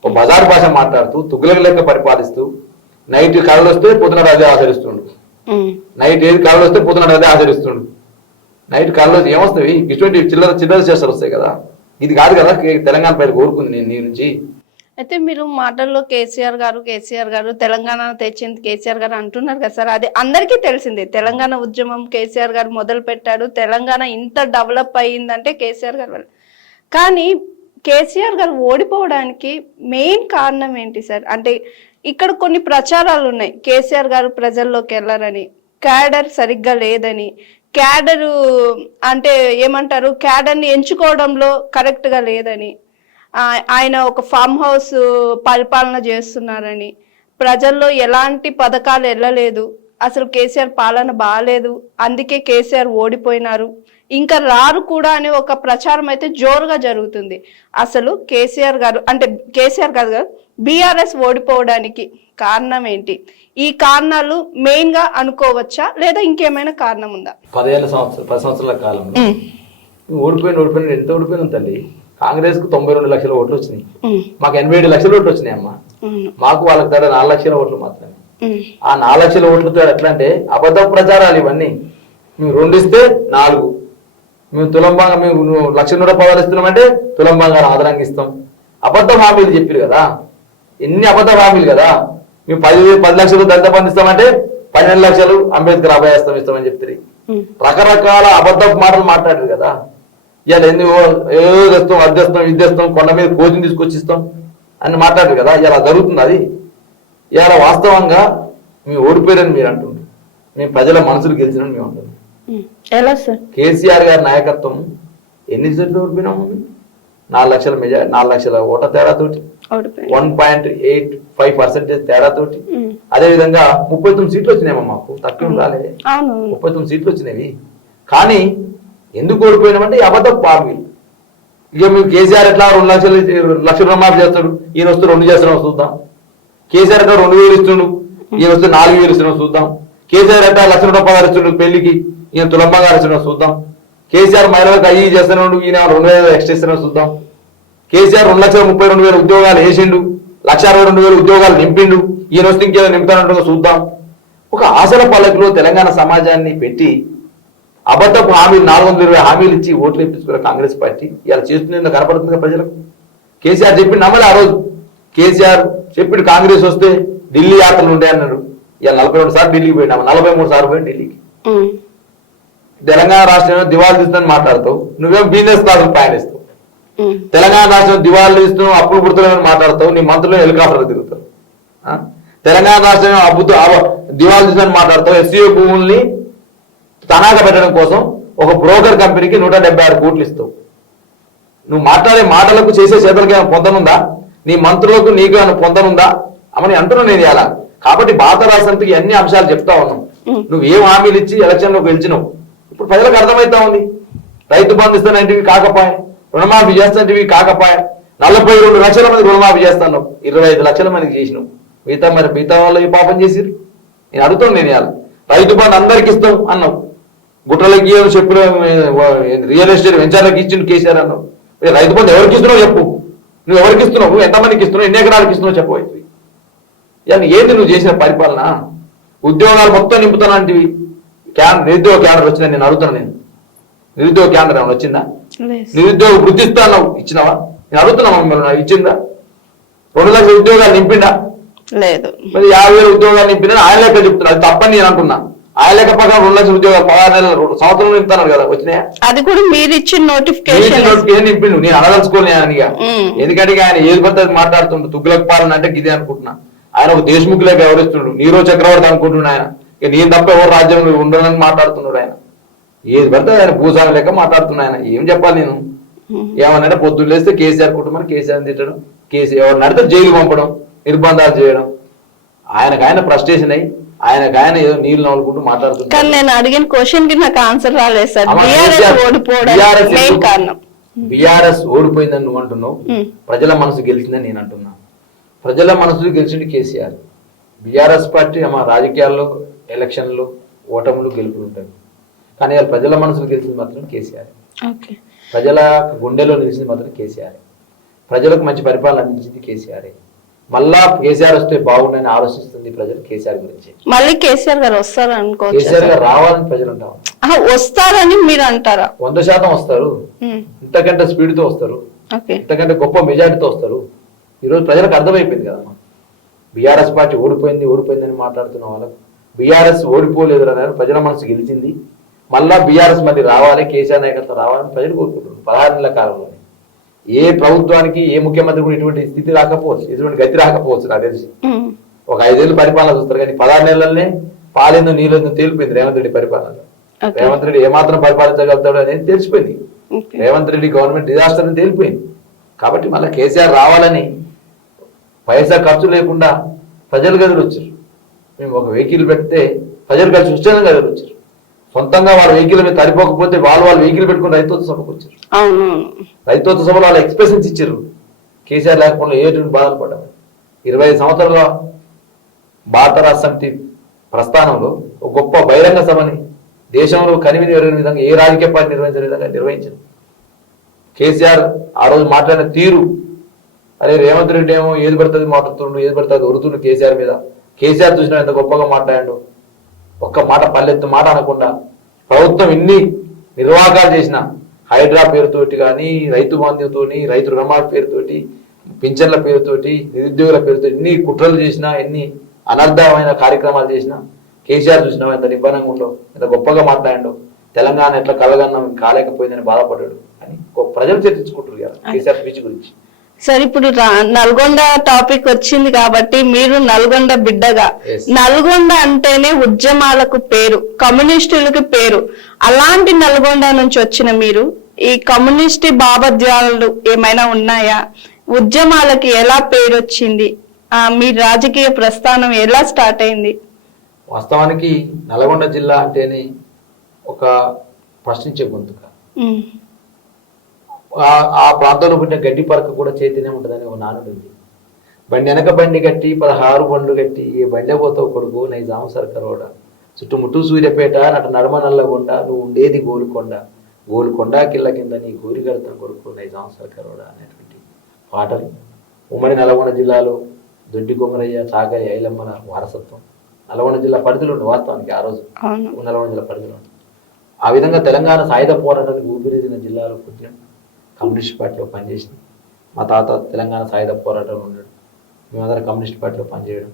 ఒక బజార్ భాష మాట్లాడుతూ తుగ్గులకు లెక్క పరిపాలిస్తూ నైట్ కళలు వస్తే పొద్దున అదే ఆచరిస్తుండు, నైట్ ఏది కళలు వస్తే పొద్దున అదే ఆచరిస్తుండు. నైట్ కళలు ఏమొస్తాయి? ఇటువంటి చిల్లర చేస్తారు వస్తాయి కదా. ఇది కాదు కదా తెలంగాణ పైన కోరుకుంది నేను నీ నుంచి. అయితే మీరు మాటల్లో కేసీఆర్ గారు తెలంగాణ తెచ్చింది కేసీఆర్ గారు అంటున్నారు కదా సార్, అది అందరికీ తెలిసిందే. తెలంగాణ ఉద్యమం కేసీఆర్ గారు మొదలు పెట్టాడు, తెలంగాణ ఇంత డెవలప్ అయ్యిందంటే కేసీఆర్ గారు వల్ల. కానీ కేసీఆర్ గారు ఓడిపోవడానికి మెయిన్ కారణం ఏంటి సార్? అంటే ఇక్కడ కొన్ని ప్రచారాలు ఉన్నాయి, కేసీఆర్ గారు ప్రజల్లోకి వెళ్ళారని, క్యాడర్ సరిగ్గా లేదని, క్యాడరు అంటే ఏమంటారు క్యాడర్ని ఎంచుకోవడంలో కరెక్ట్గా లేదని, ఆయన ఒక ఫామ్ హౌస్ పరిపాలన చేస్తున్నారని, ప్రజల్లో ఎలాంటి పథకాలు వెళ్ళలేదు, అసలు కేసీఆర్ పాలన బాగాలేదు, అందుకే కేసీఆర్ ఓడిపోయినారు, ఇంకా రారు కూడా అనే ఒక ప్రచారం అయితే జోరుగా జరుగుతుంది. అసలు కేసీఆర్ గారు అంటే కేసీఆర్ గారు బీఆర్ఎస్ ఓడిపోవడానికి కారణం ఏంటి? ఈ కారణాలు మెయిన్ గా అనుకోవచ్చా లేదా ఇంకేమైనా కారణం ఉందా? 10 సంవత్సరాల కాలంలో ఓడిపోయిన ఎంత ఓడిపోయినాం తల్లి. కాంగ్రెస్ కు 92 లక్షల ఓట్లు వచ్చినాయి, మాకు 87 లక్షల ఓట్లు వచ్చినాయి అమ్మా. మాకు వాళ్ళకి తేడా 4 లక్షల ఓట్లు మాత్రమే. ఆ 4 లక్షల ఓట్లతో ఎట్లా అంటే అబద్ధ ప్రచారాలు ఇవన్నీ. మేము 2 ఇస్తే 4, మేము తులంబాగా మేము 1,100,000 ఇస్తున్నామంటే తులంబాగా ఆదరంగా ఇస్తాం. అబద్ధ హామీలు చెప్పారు కదా, ఎన్ని అబద్ధ హామీలు కదా. మేము 10 లక్షలు దళిత బంధు ఇస్తామంటే 12 లక్షలు అంబేద్కర్ అభయాస్తం ఇస్తామని చెప్తారు. రకరకాల అబద్ధ మాటలు మాట్లాడారు కదా. ఇవాళ ఎందుకు ఏదో తెస్తాం, అద్దెస్తాం, విద్యేస్తాం, కొండ మీద కోచింగ్ తీసుకొచ్చి ఇస్తాం అని మాట్లాడారు కదా. ఇలా జరుగుతుంది అది. ఇలా వాస్తవంగా మేము ఓడిపోయారని మీరు అంటున్నారు, మేము ప్రజల మనసులు గెలిచినని మేము అంటున్నాం. ఎలా సార్? కేసీఆర్ గారి నాయకత్వం ఎన్ని సీట్లు ఓడిపోయినాము? 4 లక్షల 4 లక్షల ఓట్ల తేడాతోటి, 1.85% తేడాతోటి. అదే విధంగా 39 సీట్లు వచ్చినాయమ్మా మాకు, తక్కువ రాలేదు. 39 సీట్లు వచ్చినవి. కానీ ఎందుకు ఓడిపోయినామంటే ఈ అబద్ధ హామీలు. ఇక మేము కేసీఆర్ ఎట్లా 2 లక్షల రుణమాఫీ చేస్తాడు, ఈయన వస్తే 2 చేస్తున్నాం చూద్దాం. కేసీఆర్ ఎట్లా 2,000 ఇస్తుండు, ఈయన వస్తే 4,000 ఇస్తున్నాం చూద్దాం. కేసీఆర్ ఎట్లా 1,00,000 ఇస్తుండు పెళ్లికి, ఈయన తులంబాగా ఇస్తున్నాం చూద్దాం. కేసీఆర్ మహిళలకు అయ్యి చేస్తున్నాడు, ఈయన 2,000 ఎక్స్ట్రా ఇస్తున్నాం చూద్దాం. కేసీఆర్ 2,32,000 ఉద్యోగాలు వేసిండు, 1,62,000 ఉద్యోగాలు నింపిండు, ఈయన వస్తే ఇంకేదో నింపుతానంటుందో చూద్దాం. ఒక ఆశల పల్లకిలో తెలంగాణ సమాజాన్ని పెట్టి అబద్ధపు హామీలు 420 హామీలు ఇచ్చి ఓట్లు ఇప్పించుకున్న కాంగ్రెస్ పార్టీ ఇలా చేస్తున్న కనపడుతుంది ప్రజలకు. కేసీఆర్ చెప్పిండు నమ్మలే. ఆ రోజు కేసీఆర్ చెప్పిండు కాంగ్రెస్ వస్తే ఢిల్లీ యాత్రలు ఉండే అన్నాడు. ఇలా 42 సార్లు ఢిల్లీకి పోయినా, 43 సార్లు పోయి ఢిల్లీకి. తెలంగాణ రాష్ట్రంలో దివాళీ తీస్తుందని మాట్లాడతావు, నువ్వేం బిజినెస్ క్లాసులు పయనిస్తావు. తెలంగాణ రాష్ట్రం దివాళీ తీస్తున్నావు, అప్పులు పుడుతున్నామని మాట్లాడతావు, నీ మంత్రులు హెలికాప్టర్లు తిరుగుతావు. తెలంగాణ రాష్ట్రం దివాళీ తీస్తుందని మాట్లాడతావు, ఎస్సీఓ భూముల్ని తనాగా పెట్టడం కోసం ఒక బ్రోకర్ కంపెనీకి 176 కోట్లు ఇస్తావు. నువ్వు మాట్లాడే మాటలకు చేసే చేతలకి ఏమైనా పొందనుందా? నీ మంత్రులకు నీకు ఏమైనా పొందనుందా అని అంటున్నాను నేను ఇలా. కాబట్టి భారత రాష్ట్రానికి అన్ని అంశాలు చెప్తా ఉన్నావు. నువ్వు ఏం హామీలు ఇచ్చి ఎలక్షన్లోకి గెలిచినావు. ఇప్పుడు ప్రజలకు అర్థమవుతా ఉంది. రైతు బంధు ఇస్తానంటివి కాకపాయ, రుణమాఫీ చేస్తాంటివి కాకపాయ, 42 లక్షల మంది రుణమాఫీ చేస్తాను, 25 లక్షల మందికి చేసినావు. మిగతా వాళ్ళు ఈ పాపం చేసిరు. నేను అడుగుతాను నేను ఇలా. రైతు బంధు అందరికి ఇస్తాం అన్నావు, గుట్టలకి చెప్పులు రియల్ ఎస్టేట్ వెంచర్లకు ఇచ్చిండు కేసీఆర్ అన్నావు. రైతు బంధు ఎవరికి ఇస్తున్నావు చెప్పు, నువ్వు ఎవరికి ఇస్తున్నావు, ఎంతమందికి ఇస్తున్నావు, ఎన్ని ఎకరాలకు ఇస్తున్నావు చెప్పవచ్చు. ఇక ఏంది నువ్వు చేసిన పరిపాలన? ఉద్యోగాలు మొత్తం నింపుతానంటివి. నిరుద్యోగ క్యాడర్ వచ్చిందని నేను అడుగుతాను. నేను నిరుద్యోగ క్యాడర్ ఏమైనా వచ్చిందా? నిరుద్యోగ వృత్తి ఇస్తాను ఇచ్చినావా? నేను అడుగుతున్నా మిమ్మల్ని, ఇచ్చిందా? 2 లక్షల ఉద్యోగాలు నింపిండా? లేదు. మరి 50,000 ఉద్యోగాలు నింపినా ఆయన లెక్క చెప్తున్నా, అది తప్పని నేను అంటున్నా. ఆయన లెక్క ప్రకారం 2 లక్షల ఉద్యోగాలు 16 నెలలు సంవత్సరం నింపుతాను కదా, వచ్చినాయా? అది కూడా మీరు ఇచ్చిన నోటిఫికేషన్ నింపిండు. నేను అనదలుచుకోని ఆయనగా, ఎందుకంటే ఆయన ఏది పడితే అది మాట్లాడుతుండు. తుగ్గులకు పాలన అంటే ఇదే అనుకుంటున్నా. ఆయన ఒక దేశముఖి లేక ఎవరిస్తుండు, నీరో చక్రవర్తి అనుకుంటున్నాడు ఆయన. ఇక నేను తప్ప ఎవరు రాజ్యంలో ఉండదని మాట్లాడుతున్నాడు ఆయన. ఏది పడితే ఆయన భూసాగం లేక మాట్లాడుతున్నా ఆయన. ఏం చెప్పాలి నేను? ఏమన్నా పొద్దున్న లేస్తే కేసీఆర్ కుటుంబాన్ని కేసీఆర్ తిట్టడం, ఎవరు నడితే జైలు పంపడం, నిర్బంధాలు చేయడం. ఆయన ఫ్రస్ట్రేషన్ అయ్యి ఆయన ఏదో నీళ్లు నవ్వుకుంటూ మాట్లాడుతున్నారు. కానీ నేను అడిగిన క్వశ్చన్ కి నాకు ఆన్సర్ రాలేదు సార్. బీఆర్ఎస్ ఓడిపోయిందని నువ్వు అంటున్నావు, ప్రజల మనసు గెలిచిందని నేను అంటున్నా. ప్రజల మనసు గెలిచింది కేసీఆర్. బీఆర్ఎస్ పార్టీ మా రాజకీయాల్లో ఎలక్షన్లు ఓటములు గెలుపులు ఉంటాయి, కానీ ప్రజల మనసులు గెలిచింది మాత్రం కేసీఆర్. ప్రజల గుండెలో నిలిచింది మాత్రం కేసీఆర్. ప్రజలకు మంచి పరిపాలన అందించింది కేసీఆర్. మళ్ళా కేసీఆర్ వస్తే బాగుండని ఆలోచిస్తుంది ప్రజలు కేసీఆర్ గురించి. మళ్ళీ కేసీఆర్ గారు వస్తారు అనుకో, కేసీఆర్ గారు రావాలని ప్రజలు అంటారు. వస్తారని మీరు అంటారా? 100% వస్తారు. ఇంతకంటే స్పీడ్ తో వస్తారు, ఇంతకంటే గొప్ప మెజార్టీతో వస్తారు. ఈరోజు ప్రజలకు అర్థమైపోయింది కదమ్మా, బీఆర్ఎస్ పార్టీ ఓడిపోయిందని మాట్లాడుతున్న వాళ్ళకు బీఆర్ఎస్ ఓడిపోలేదు అని ప్రజల మనసు గెలిచింది. మళ్ళా బీఆర్ఎస్ మళ్ళీ రావాలి, కేసీఆర్ నాయకత్వం రావాలని ప్రజలు కోరుకుంటున్నారు. 16 నెలల కాలంలో ఏ ప్రభుత్వానికి ఏ ముఖ్యమంత్రి కూడా ఇటువంటి స్థితి రాకపోవచ్చు, ఇటువంటి గతి రాకపోవచ్చు. నాకు తెలిసి ఒక 5 ఏళ్ళు పరిపాలన చూస్తారు, కానీ 16 నెలలనే పాలేందో నీళ్ళేందో తేలిపోయింది రేవంత్ రెడ్డి పరిపాలన. రేవంత్ రెడ్డి ఏమాత్రం పరిపాలించగలుగుతాడు అనేది తెలిసిపోయింది. రేవంత్ రెడ్డి గవర్నమెంట్ డిజాస్టర్ అని తేలిపోయింది. కాబట్టి మళ్ళీ కేసీఆర్ రావాలని పైసా ఖర్చు లేకుండా ప్రజలు గదులు వచ్చారు. మేము ఒక వెహికల్ పెడితే ప్రజలు కలిసి ఉచితంగా గదులు వచ్చారు. సొంతంగా వాళ్ళ వెహికల్ మీద సరిపోకపోతే వాళ్ళు వెహికల్ పెట్టుకుని రైతోత్సవ సభకు వచ్చారు. రైతోత్సవ సభలో వాళ్ళు ఎక్స్ప్రెషన్స్ ఇచ్చారు. కేసీఆర్ లేకపోతే ఏటువంటి బాధలు పడ్డారు. 25 సంవత్సరాల భారత రాష్ట్ర సమితి ప్రస్థానంలో ఒక గొప్ప బహిరంగ సభని దేశంలో కనివిని ఎరగని విధంగా ఏ రాజకీయ పార్టీ నిర్వహించిన విధంగా నిర్వహించారు. కేసీఆర్ ఆ రోజు మాట్లాడిన తీరు, అరే రేవంత్ రెడ్డి ఏమో ఏది పడుతుంది మాట్లాడుతుండు, ఏది పడుతుంది ఉరుతుండు కేసీఆర్ మీద. కేసీఆర్ చూసినా ఎంత గొప్పగా మాట్లాడాడు. ఒక్క మాట పల్లెత్తు మాట అనకుండా ప్రభుత్వం ఇన్ని నిర్వాహకాలు చేసిన హైడ్రా పేరుతోటి కానీ, రైతు బంధుతోని, రైతు రుణమాఫీ పేరుతోటి, పింఛన్ల పేరుతోటి, నిరుద్యోగుల పేరుతో ఎన్ని కుట్రలు చేసినా, ఎన్ని అనర్థమైన కార్యక్రమాలు చేసినా కేసీఆర్ చూసినా ఎంత నిబ్బరంగా ఉండో, ఎంత గొప్పగా మాట్లాడాడో, తెలంగాణ ఎట్లా కలగన్నాం కాలేకపోయిందని బాధపడ్డాడు అని ప్రజలు చర్చించుకుంటారు కదా కేసీఆర్ స్పీచ్ గురించి. సార్ ఇప్పుడు నల్గొండ టాపిక్ వచ్చింది కాబట్టి మీరు నల్గొండ బిడ్డగా, నల్గొండ అంటేనే ఉద్యమాలకు పేరు, కమ్యూనిస్టులకు పేరు. అలాంటి నల్గొండ నుంచి వచ్చిన మీరు ఈ కమ్యూనిస్ట్ భావోద్వేగాలు ఏమైనా ఉన్నాయా? ఉద్యమాలకి ఎలా పేరు వచ్చింది? మీ రాజకీయ ప్రస్థానం ఎలా స్టార్ట్ అయింది? వాస్తవానికి నల్గొండ జిల్లా అంటేనే ఒక ప్రశ్నించే గొంతుక. ఆ ప్రాంతంలో పుట్టిన గడ్డి పరక కూడా చైతన్యం ఉంటుందని ఒక నానుడు ఉంది. బండి వెనక బండి కట్టి 16 బండ్లు కట్టి ఏ బండే పోతావు కొడుకు నైజాం సర్కరోడ, చుట్టుముట్టు సూర్యపేట నట నడమ నల్లగొండ, నువ్వు ఉండేది గోలుకొండ, గోలుకొండ కిల్ల కింద నీ గోరి కడతాం కొడుకు నైజాం సర్కరోడ అనేటువంటి పాటలు ఉమ్మడి నల్గొండ జిల్లాలో దొడ్డి కొమరయ్య, చాగయ్య, ఐలమ్మల వారసత్వం నల్గొండ జిల్లా పరిధిలో ఉంటుంది. వాస్తవానికి ఆ రోజు నల్గొండ జిల్లా పరిధిలో ఉంటుంది. ఆ విధంగా తెలంగాణ సాయుధ పోరాటానికి ఊపిరిదిన జిల్లాలో పుట్టిన కమ్యూనిస్ట్ పార్టీలో పనిచేసింది. మా తాత తెలంగాణ సాయుధ పోరాటంలో ఉన్నాడు. మేమందరం కమ్యూనిస్ట్ పార్టీలో పనిచేయడం,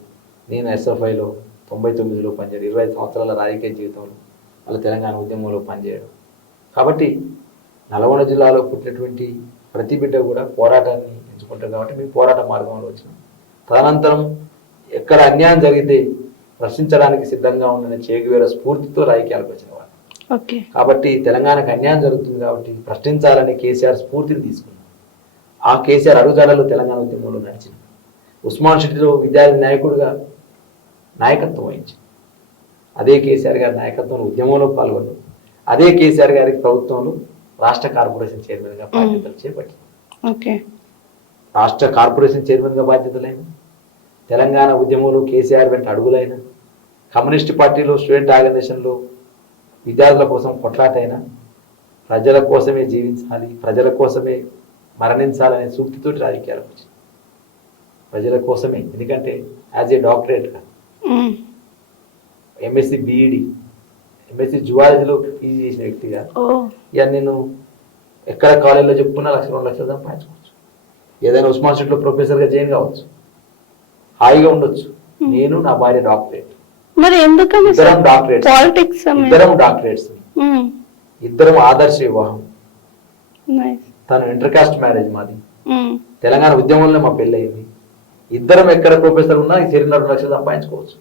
నేను ఎస్ఎఫ్ఐలో 99లో పనిచేయడం, 25 సంవత్సరాల రాజకీయ జీవితంలో మళ్ళీ తెలంగాణ ఉద్యమంలో పనిచేయడం. కాబట్టి నల్గొండ జిల్లాలో పుట్టినటువంటి ప్రతి బిడ్డ కూడా పోరాటాన్ని ఎంచుకుంటారు. కాబట్టి మేము పోరాట మార్గంలో వచ్చినాం. తదనంతరం ఎక్కడ అన్యాయం జరిగితే ప్రశ్నించడానికి సిద్ధంగా ఉన్న చేగువేర స్ఫూర్తితో రాజకీయాలకు వచ్చిన వాళ్ళు. కాబట్టి తెలంగాణకు అన్యాయం జరుగుతుంది కాబట్టి ప్రశ్నించాలని కేసీఆర్ స్ఫూర్తిని తీసుకున్నాం. ఆ కేసీఆర్ అడుగుజాడల్లో తెలంగాణ ఉద్యమంలో నడిచింది. ఉస్మాన్ సిటీలో విద్యార్థి నాయకుడిగా నాయకత్వం వహించింది. అదే కేసీఆర్ గారి నాయకత్వంలో ఉద్యమంలో పాల్గొన్నాం. అదే కేసీఆర్ గారి ప్రభుత్వంలో రాష్ట్ర కార్పొరేషన్ చైర్మన్గా బాధ్యతలు చేపట్టింది. రాష్ట్ర కార్పొరేషన్ చైర్మన్గా బాధ్యతలైన, తెలంగాణ ఉద్యమంలో కేసీఆర్ వెంట అడుగులైన, కమ్యూనిస్ట్ పార్టీలో స్టూడెంట్ ఆర్గనైజేషన్లో విద్యార్థుల కోసం కొట్లాటైనా, ప్రజల కోసమే జీవించాలి, ప్రజల కోసమే మరణించాలనే సూక్తితోటి రాజకీయాలకు వచ్చింది. ప్రజల కోసమే, ఎందుకంటే యాజ్ ఏ డాక్టరేట్గా ఎంఎస్సి బిఈడి, ఎంఎస్సి జువాలజీలో పీజీ చేసిన వ్యక్తిగా ఇక నేను ఎక్కడ కాలేజీలో చెప్పుకున్నా 1-2 లక్షలు సంపాదించుకోవచ్చు. ఏదైనా ఉస్మాన్ సిటీలో ప్రొఫెసర్గా జాయిన్ కావచ్చు, హాయిగా ఉండొచ్చు. నేను నా భార్య డాక్టరేట్, ఇద్దరం డాక్టరేట్స్, ఇద్దరం ఆదర్శ వివాహం. తను ఇంటర్ కాస్ట్ మ్యారేజ్ మాది. తెలంగాణ ఉద్యమంలో మా పెళ్ళి అయింది. ఇద్దరం ఎక్కడ ప్రొఫెసర్ ఉన్నా 2 లక్షలు సంపాదించుకోవచ్చు.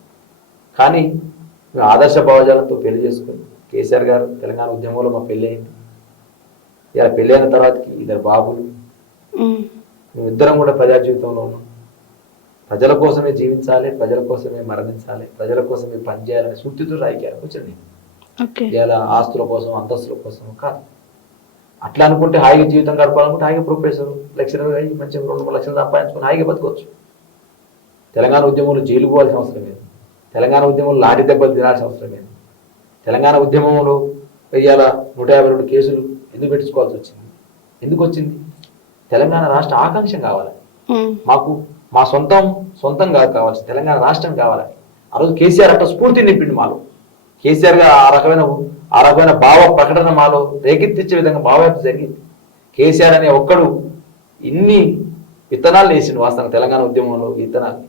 కానీ మేము ఆదర్శ భావజాలంతో పెళ్లి చేసుకుని కేసీఆర్ గారు తెలంగాణ ఉద్యమంలో మా పెళ్ళి అయింది. ఇలా పెళ్ళి అయిన తర్వాతకి 2 బాబులు. మేమిద్దరం కూడా ప్రజా జీవితంలో ఉన్నాం. ప్రజల కోసమే జీవించాలి, ప్రజల కోసమే మరణించాలి, ప్రజల కోసమే పనిచేయాలని సూక్తితో రాజకీయాలకు వచ్చండి. ఇలా ఆస్తుల కోసం అంతస్తుల కోసం కాదు. అట్లా అనుకుంటే హాయిగా జీవితం గడపాలనుకుంటే హాయిగా ప్రొఫెసర్ లెక్చరర్ అయ్యి మంచిగా 2-3 లక్షలు సంపాదించుకుని హాయిగా బతకొచ్చు. తెలంగాణ ఉద్యమంలో జైలు పోవాల్సిన అవసరం లేదు. తెలంగాణ ఉద్యమంలో లాఠీ దెబ్బలు తినాల్సిన అవసరం లేదు. తెలంగాణ ఉద్యమంలో ఇవాళ 152 కేసులు ఎందుకు పెట్టించుకోవాల్సి వచ్చింది? ఎందుకు వచ్చింది? తెలంగాణ రాష్ట్ర ఆకాంక్ష కావాలి మాకు. మా సొంతం కాదు కావాల్సి, తెలంగాణ రాష్ట్రం కావాలని ఆ రోజు కేసీఆర్ అట్లా స్ఫూర్తి నింపిండి మాలో. కేసీఆర్ గా ఆ రకమైన భావ ప్రకటన మాలో రేకెత్తించే విధంగా భావవ్యాప్తి జరిగింది. కేసీఆర్ అనే ఒక్కడు ఇన్ని విత్తనాలు వేసిండు వాస్తవంగా తెలంగాణ ఉద్యమంలో విత్తనాలు.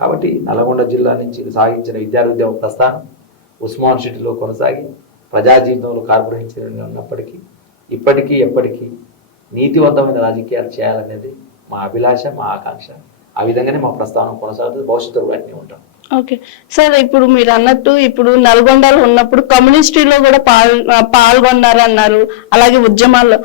కాబట్టి నల్గొండ జిల్లా నుంచి సాగించిన విద్యార్థి ఉద్యమ ప్రస్థానం ఉస్మాన్ సిటీలో కొనసాగి ప్రజా జీవితంలో కార్పొరేషన్ ఉన్నప్పటికీ ఇప్పటికీ ఎప్పటికీ నీతివంతమైన రాజకీయాలు చేయాలనేది మా అభిలాష, మా ఆకాంక్ష. ఆ విధంగానే మా ప్రస్థానం కొనసాగుతుంది. భవిష్యత్తులో అన్నీ ఉంటాం. ఓకే సార్, ఇప్పుడు మీరు అన్నట్టు ఇప్పుడు నల్గొండలో ఉన్నప్పుడు కమ్యూనిస్టులో కూడా పాల్గొన్నారు అన్నారు, అలాగే ఉద్యమాల్లో.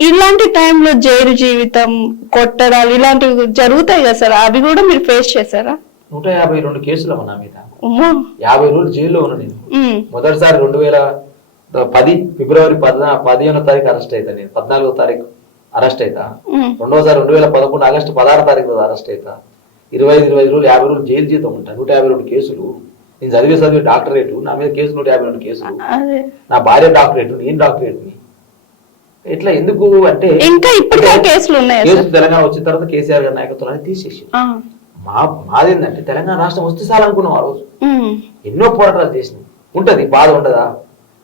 ఇలాంటి టైంలో జైలు జీవితం, కొట్టడాలు ఇలాంటివి జరుగుతాయి కదా సార్, అవి కూడా మీరు ఫేస్ చేశారా? 152 కేసులు నా మీద. అమ్మో. 50 రోజులు జైల్లో ఉన్నా నేను. ఉమ్. మొదటిసారి 2010 ఫిబ్రవరి 15వ తారీఖు అరెస్ట్ అవుతా. నేను 14వ తారీఖు అరెస్ట్ అవుతా. రెండోసారి 2011 ఆగస్టు 16వ తారీఖు అరెస్ట్ అవుతా. 25 రోజులు 50 రోజులు జైలు జీతం ఉంటా. 152 కేసులు. నేను చదివే డాక్టరేట్, నా మీద కేసు 152 కేసులు. నా భార్య డాక్టరేట్, నేను డాక్టరేట్ని. ఇట్లా ఎందుకు అంటే ఇంకా ఇప్పటికే కేసులు ఉన్నాయి. కేసు తెలంగాణ వచ్చిన తర్వాత కేసీఆర్ గారి నాయకత్వాన్ని తీసేసి మాదేందంటే తెలంగాణ రాష్ట్రం వస్తే చాలనుకున్నాం. ఆ రోజు ఎన్నో పోరాటాలు చేసినాం. ఉంటది బాధ ఉండదా?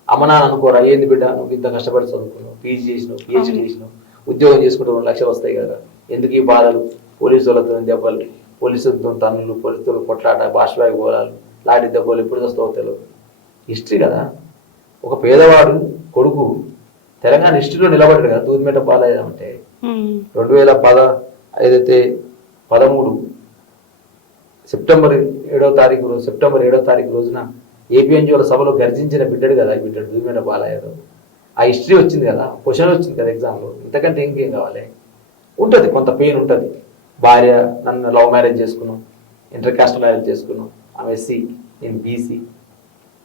అమ్మ నాన్న అనుకోరా, ఏంది బిడ్డ నువ్వు ఇంత కష్టపడి చదువుకున్నావు, పీజీ చేసినావు, పిహెచ్డీ చేసినావు, ఉద్యోగం చేసుకుంటే 2 లక్షలు వస్తాయి కదా, ఎందుకు ఈ బాధలు? పోలీసు వాళ్ళతో దెబ్బలు, పోలీసులతో తన్నులు, పోలీసులతో కొట్లాట, బాష్పాయి గోళాలు, లాంటి దెబ్బలు ఎప్పుడు వస్తావో తెలియదు. హిస్టరీ కదా. ఒక పేదవాడు కొడుకు తెలంగాణ హిస్టరీలో నిలబడ్డాడు కదా. తూదిమేట బాలయ్య అంటే 2013 సెప్టెంబర్ 7వ తారీఖు రోజున ఏపీఎన్జీఓల సభలో గర్జించిన బిడ్డడు కదా బిడ్డడు తూదిమేట బాలయ్య. ఆ హిస్టరీ వచ్చింది కదా, క్వశ్చన్ వచ్చింది కదా ఎగ్జామ్లో. ఇంతకంటే ఇంకేం కావాలి? ఉంటుంది, కొంత పెయిన్ ఉంటుంది. భార్య నన్ను లవ్ మ్యారేజ్ చేసుకున్నాం, ఇంటర్ కాస్ట్ మ్యారేజ్ చేసుకున్నాం, ఆమె ఎస్సీ, నేను బీసీ,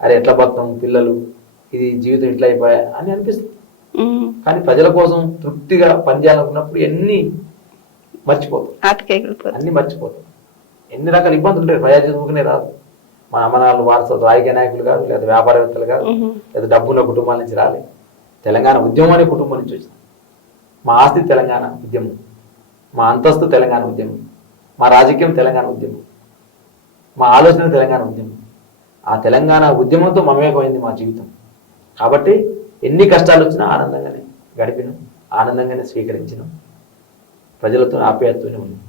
అరే ఎట్లా బతాం, పిల్లలు, ఇది జీవితం ఇట్లా అయిపోయా అని అనిపిస్తుంది. కానీ ప్రజల కోసం తృప్తిగా పనిచేయాలనుకున్నప్పుడు ఎన్ని మర్చిపోతాం, అన్ని మర్చిపోతాం. ఎన్ని రకాల ఇబ్బందులు ఉంటాయి. ప్రజా చదువుకునే రాదు. మా అమ్మనాలు వారసత్వ రాజకీయ నాయకులు కాదు, లేదా వ్యాపారవేత్తలు కాదు, లేదా డబ్బున్న కుటుంబాల నుంచి రాలేదు. తెలంగాణ ఉద్యమం అనే కుటుంబం నుంచి వచ్చింది. మా ఆస్తి తెలంగాణ ఉద్యమం, మా అంతస్తు తెలంగాణ ఉద్యమం, మా రాజకీయం తెలంగాణ ఉద్యమం, మా ఆలోచన తెలంగాణ ఉద్యమం. ఆ తెలంగాణ ఉద్యమంతో మమేకమైంది మా జీవితం. కాబట్టి ఎన్ని కష్టాలు వచ్చినా ఆనందంగానే గడిపినాం, ఆనందంగానే స్వీకరించినాం, ప్రజలతో ఆప్యాయతతోనే ఉన్నాం.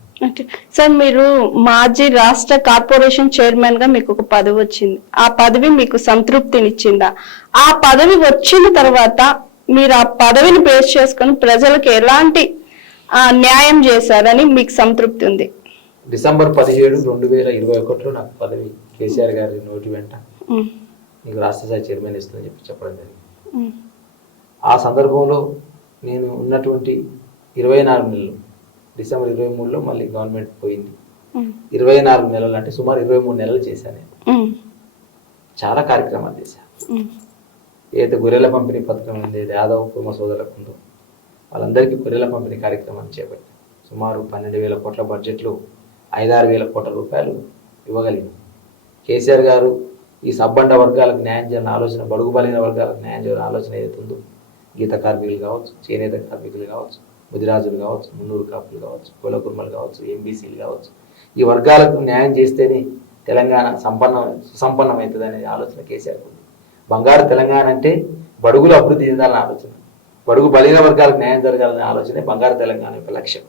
సార్, మీరు మాజీ రాష్ట్ర కార్పొరేషన్ చైర్మన్ గా మీకు ఒక పదవి వచ్చింది. ఆ పదవి మీకు సంతృప్తినిచ్చిందా? ఆ పదవి వచ్చిన తర్వాత మీరు ఆ పదవిని బేస్ చేసుకొని ప్రజలకు ఎలాంటి న్యాయం చేశారని మీకు సంతృప్తి ఉంది? డిసెంబర్ 17, 2021 నాకు పదవి కేసీఆర్ గారి నోటి వెంట నీకు రాష్ట్ర స్థాయి చైర్మన్ ఇస్తుందని చెప్పడం జరిగింది. ఆ సందర్భంలో నేను ఉన్నటువంటి 24 నెలలు, డిసెంబర్ 23లో మళ్ళీ గవర్నమెంట్ పోయింది. 24 నెలలు అంటే సుమారు 23 నెలలు చేశాను నేను. చాలా కార్యక్రమాలు చేశాను. ఏదైతే గొర్రెల పంపిణీ పథకం ఉంది, యాదవ్ కుటుంబ సోదరులకు ఉందో వాళ్ళందరికీ గొర్రెల పంపిణీ కార్యక్రమాన్ని చేపట్టాను. సుమారు 12,000 కోట్ల బడ్జెట్లో 5-6 వేల కోట్ల రూపాయలు ఇవ్వగలిగింది. కేసీఆర్ గారు ఈ సబ్బండ వర్గాలకు న్యాయం చేయాలని ఆలోచన, బడుగు బలైన వర్గాలకు న్యాయం చేయాలని ఆలోచన ఏదైతుందో, గీత కార్మికులు కావచ్చు, చేనేత కార్మికులు కావచ్చు, ముదిరాజులు కావచ్చు, మున్నూరు కాపులు కావచ్చు, కుల కుర్మలు కావచ్చు, ఎంబీసీలు కావచ్చు, ఈ వర్గాలకు న్యాయం చేస్తేనే తెలంగాణ సుసంపన్నమవుతుంది అనే ఆలోచన కేసీఆర్ ఉంది. బంగారు తెలంగాణ అంటే బడుగులు అభివృద్ధి చెందాలనే ఆలోచన, బడుగు బలైన వర్గాలకు న్యాయం జరగాలనే ఆలోచనే బంగారు తెలంగాణ యొక్క లక్ష్యం.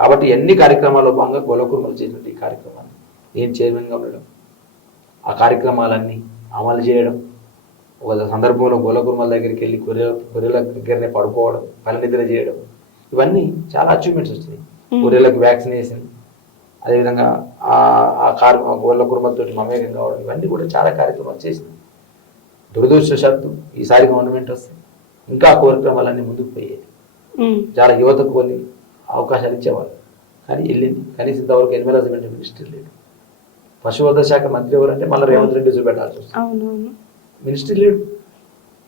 కాబట్టి ఎన్ని కార్యక్రమాల్లో భాగంగా కుల కుర్మలు చేసినట్టు ఈ కార్యక్రమాన్ని నేను చైర్మన్గా ఉండడం, ఆ కార్యక్రమాలన్నీ అమలు చేయడం, ఒక సందర్భంలో గోల కుర్మల దగ్గరికి వెళ్ళి గొర్రెల దగ్గరనే పడుకోవడం, పనినిద్ర చేయడం, ఇవన్నీ చాలా అచీవ్మెంట్స్ వచ్చినాయి. గొర్రెలకు వ్యాక్సినేషన్, అదేవిధంగా గోళ్ళ కుర్మలతో మమేకం కావడం, ఇవన్నీ కూడా చాలా కార్యక్రమాలు చేసినాయి. దురదృష్టవశాత్తు ఈసారి గవర్నమెంట్ వస్తే ఇంకా కార్యక్రమాలన్నీ ముందుకు పోయేది. చాలా యువతకు కొన్ని అవకాశాలు ఇచ్చేవాళ్ళు, కానీ వెళ్ళింది. కనీసం ఇంతవరకు ఎనిమల్ హస్బెండరీ మినిస్టర్ లేడు. పశువర్ధ శాఖ మంత్రి ఎవరంటే మళ్ళీ రేవంత్ రెడ్డి చూపెట్టాల్సి వస్తుంది. మినిస్ట్రీ లేడు.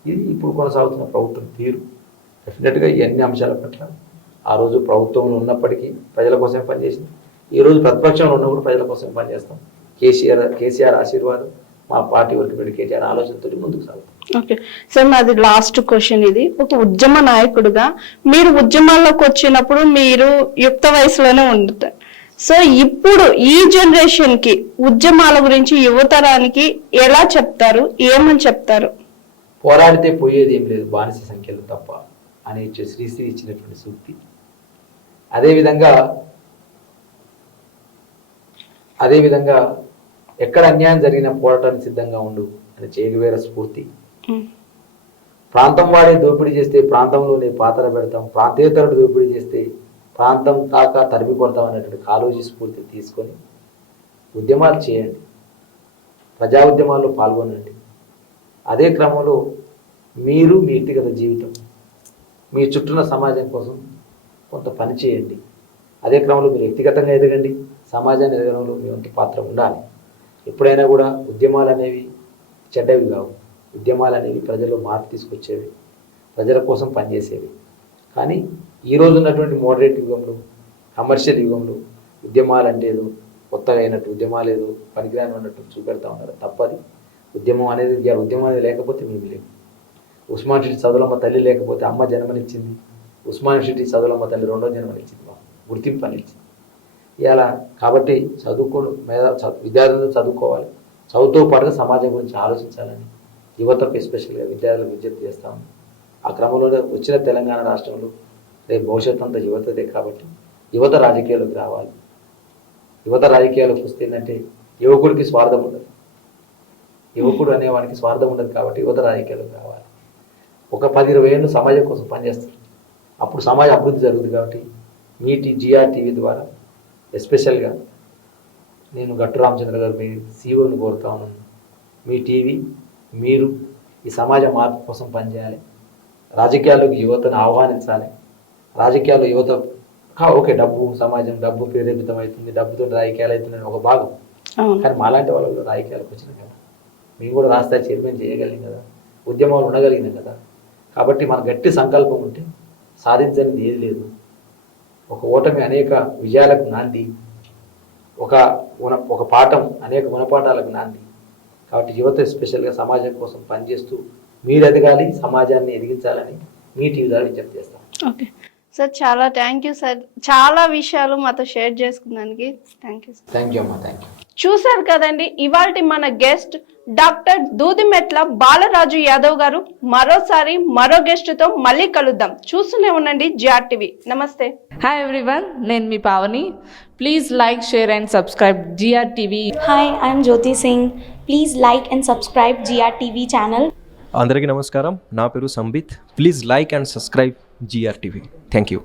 ఇది ఇప్పుడు కొనసాగుతున్న ప్రభుత్వం తీరు. డెఫినెట్గా ఈ అన్ని అంశాల పట్ల ఆ రోజు ప్రభుత్వంలో ఉన్నప్పటికీ ప్రజల కోసం పనిచేసింది. ఈ రోజు ప్రతిపక్షంలో ఉన్నప్పుడు ప్రజల కోసం పనిచేస్తాం. కేసీఆర్ ఆశీర్వాదం, మా పార్టీ వరకు కేటీఆర్ ఆలోచనతో ముందుకు సాగుతాం. ఓకే సార్, నాది లాస్ట్ క్వశ్చన్. ఇది ఒక ఉద్యమ నాయకుడుగా మీరు ఉద్యమాల్లోకి వచ్చినప్పుడు మీరు యుక్త వయసులోనే ఉంటారు. సో ఇప్పుడు ఈ జనరేషన్ కి ఉద్యమాల గురించి యువతరానికి ఎలా చెప్తారు, ఏమని చెప్తారు? పోరాడితే పోయేది ఏం లేదు, బానిస సంఖ్యలు తప్ప అని శ్రీశ్రీ ఇచ్చినటువంటి సూక్తి. అదేవిధంగా ఎక్కడ అన్యాయం జరిగినా పోరాటానికి సిద్ధంగా ఉండు అని చేగువేర స్ఫూర్తి. ప్రాంతం వాడే దోపిడీ చేస్తే ప్రాంతంలోనే పాతర పెడతాం, ప్రాంతేతరుడు దోపిడీ చేస్తే ప్రాంతం దాకా తరిమి కొడతాం అనేటువంటి కాలోజీ స్ఫూర్తి తీసుకొని ఉద్యమాలు చేయండి, ప్రజా ఉద్యమాల్లో పాల్గొనండి. అదే క్రమంలో మీరు మీ వ్యక్తిగత జీవితం, మీ చుట్టూన్న సమాజం కోసం కొంత పని చేయండి. అదే క్రమంలో మీరు వ్యక్తిగతంగా ఎదగండి, సమాజాన్ని ఎదగడంలో మీ వంతు పాత్ర ఉండాలి. ఎప్పుడైనా కూడా ఉద్యమాలు అనేవి చెడ్డవి కావు. ఉద్యమాలు అనేవి ప్రజల్లో మార్పు తీసుకొచ్చేవి, ప్రజల కోసం పనిచేసేవి. కానీ ఈరోజు ఉన్నటువంటి మోడరేట్ యుగంలో, కమర్షియల్ యుగంలో ఉద్యమాలు అంటే ఏదో కొత్తగా అయినట్టు, ఉద్యమాలు ఏదో పనికిరాని ఉన్నట్టు చూపెడతా ఉన్నారు. తప్పది. ఉద్యమం అనేది ఉద్యమం అనేది లేకపోతే మేము లేవు. ఉస్మాన్ షిటీ చదువులమ్మ తల్లి లేకపోతే అమ్మ జన్మనిచ్చింది, ఉస్మాన్ షిటీ చదువులమ్మ తల్లి రెండో జన్మనిచ్చింది, గుర్తింపు అనిచ్చింది ఇలా. కాబట్టి విద్యార్థులు చదువుకోవాలి, చదువుతో పాటుగా సమాజం గురించి ఆలోచించాలని యువతకు ఎస్పెషల్గా విద్యార్థులకు విజ్ఞప్తి చేస్తాము. ఆ క్రమంలోనే వచ్చిన తెలంగాణ రాష్ట్రంలో రేపు భవిష్యత్తు అంతా యువతదే. కాబట్టి యువత రాజకీయాల్లోకి రావాలి. యువత రాజకీయాల్లోకి వస్తే ఏంటంటే యువకుడికి స్వార్థం ఉండదు, యువకుడు అనేవాడికి స్వార్థం ఉండదు. కాబట్టి యువత రాజకీయాల్లోకి రావాలి. ఒక 10-20 ఏళ్ళు సమాజం కోసం పనిచేస్తారు, అప్పుడు సమాజ అభివృద్ధి జరుగుతుంది. కాబట్టి మీ జిఆర్ టీవీ ద్వారా ఎస్పెషల్గా నేను గట్టు రామచంద్ర గారు మీ సీఓని కోరుతా ఉన్నాను. మీ టీవీ మీరు ఈ సమాజ మార్పు కోసం పనిచేయాలి, రాజకీయాల్లోకి యువతను ఆహ్వానించాలి. రాజకీయాల్లో యువత ఓకే, డబ్బు సమాజం, డబ్బు ప్రేరేపితం అవుతుంది, డబ్బుతో రాజకీయాలు అవుతున్నాయి ఒక భాగం. కానీ మాలాంటి వాళ్ళు కూడా రాజకీయాలకు వచ్చినాం కదా, మేము కూడా రాష్ట్ర చైర్మన్ చేయగలిగాం కదా, ఉద్యమాలు ఉండగలిగినాం కదా. కాబట్టి మన గట్టి సంకల్పం ఉంటే సాధించనిది ఏది లేదు. ఒక ఓటమి అనేక విజయాలకు నాంది, ఒక పాఠం అనేక గుణపాఠాలకు నాంది. కాబట్టి యువత ఎస్పెషల్గా సమాజం కోసం పనిచేస్తూ మీరు ఎదగాలి, సమాజాన్ని ఎదిగించాలని మీ టీవీ ద్వారా విజ్ఞప్తి చేస్తాను. ఓకే సార్, చాలా థ్యాంక్ యూ సార్, చాలా విషయాలు మాతో షేర్ చేసుకున్నానికి థ్యాంక్ యూ. థ్యాంక్ యూ అమ్మా, థ్యాంక్ యూ. చూశారు కదండి ఇవాల్టి మన గెస్ట్ డాక్టర్ దూదిమెట్ల బాలరాజు యాదవ్ గారు. మరోసారి మరో గెస్ట్ తో మళ్ళీ కలుద్దాం. చూస్తూనే ఉండండి జిఆర్ టీవీ. నమస్తే. హాయ్ ఎవ్రీవన్, నేను మీ Pavani. Please like, share and subscribe GR TV. Hi, I'm Jyoti Singh. Please like and subscribe GR TV channel. అందరికీ నమస్కారం, నా పేరు Sambit. Please like and subscribe GR TV. Thank you.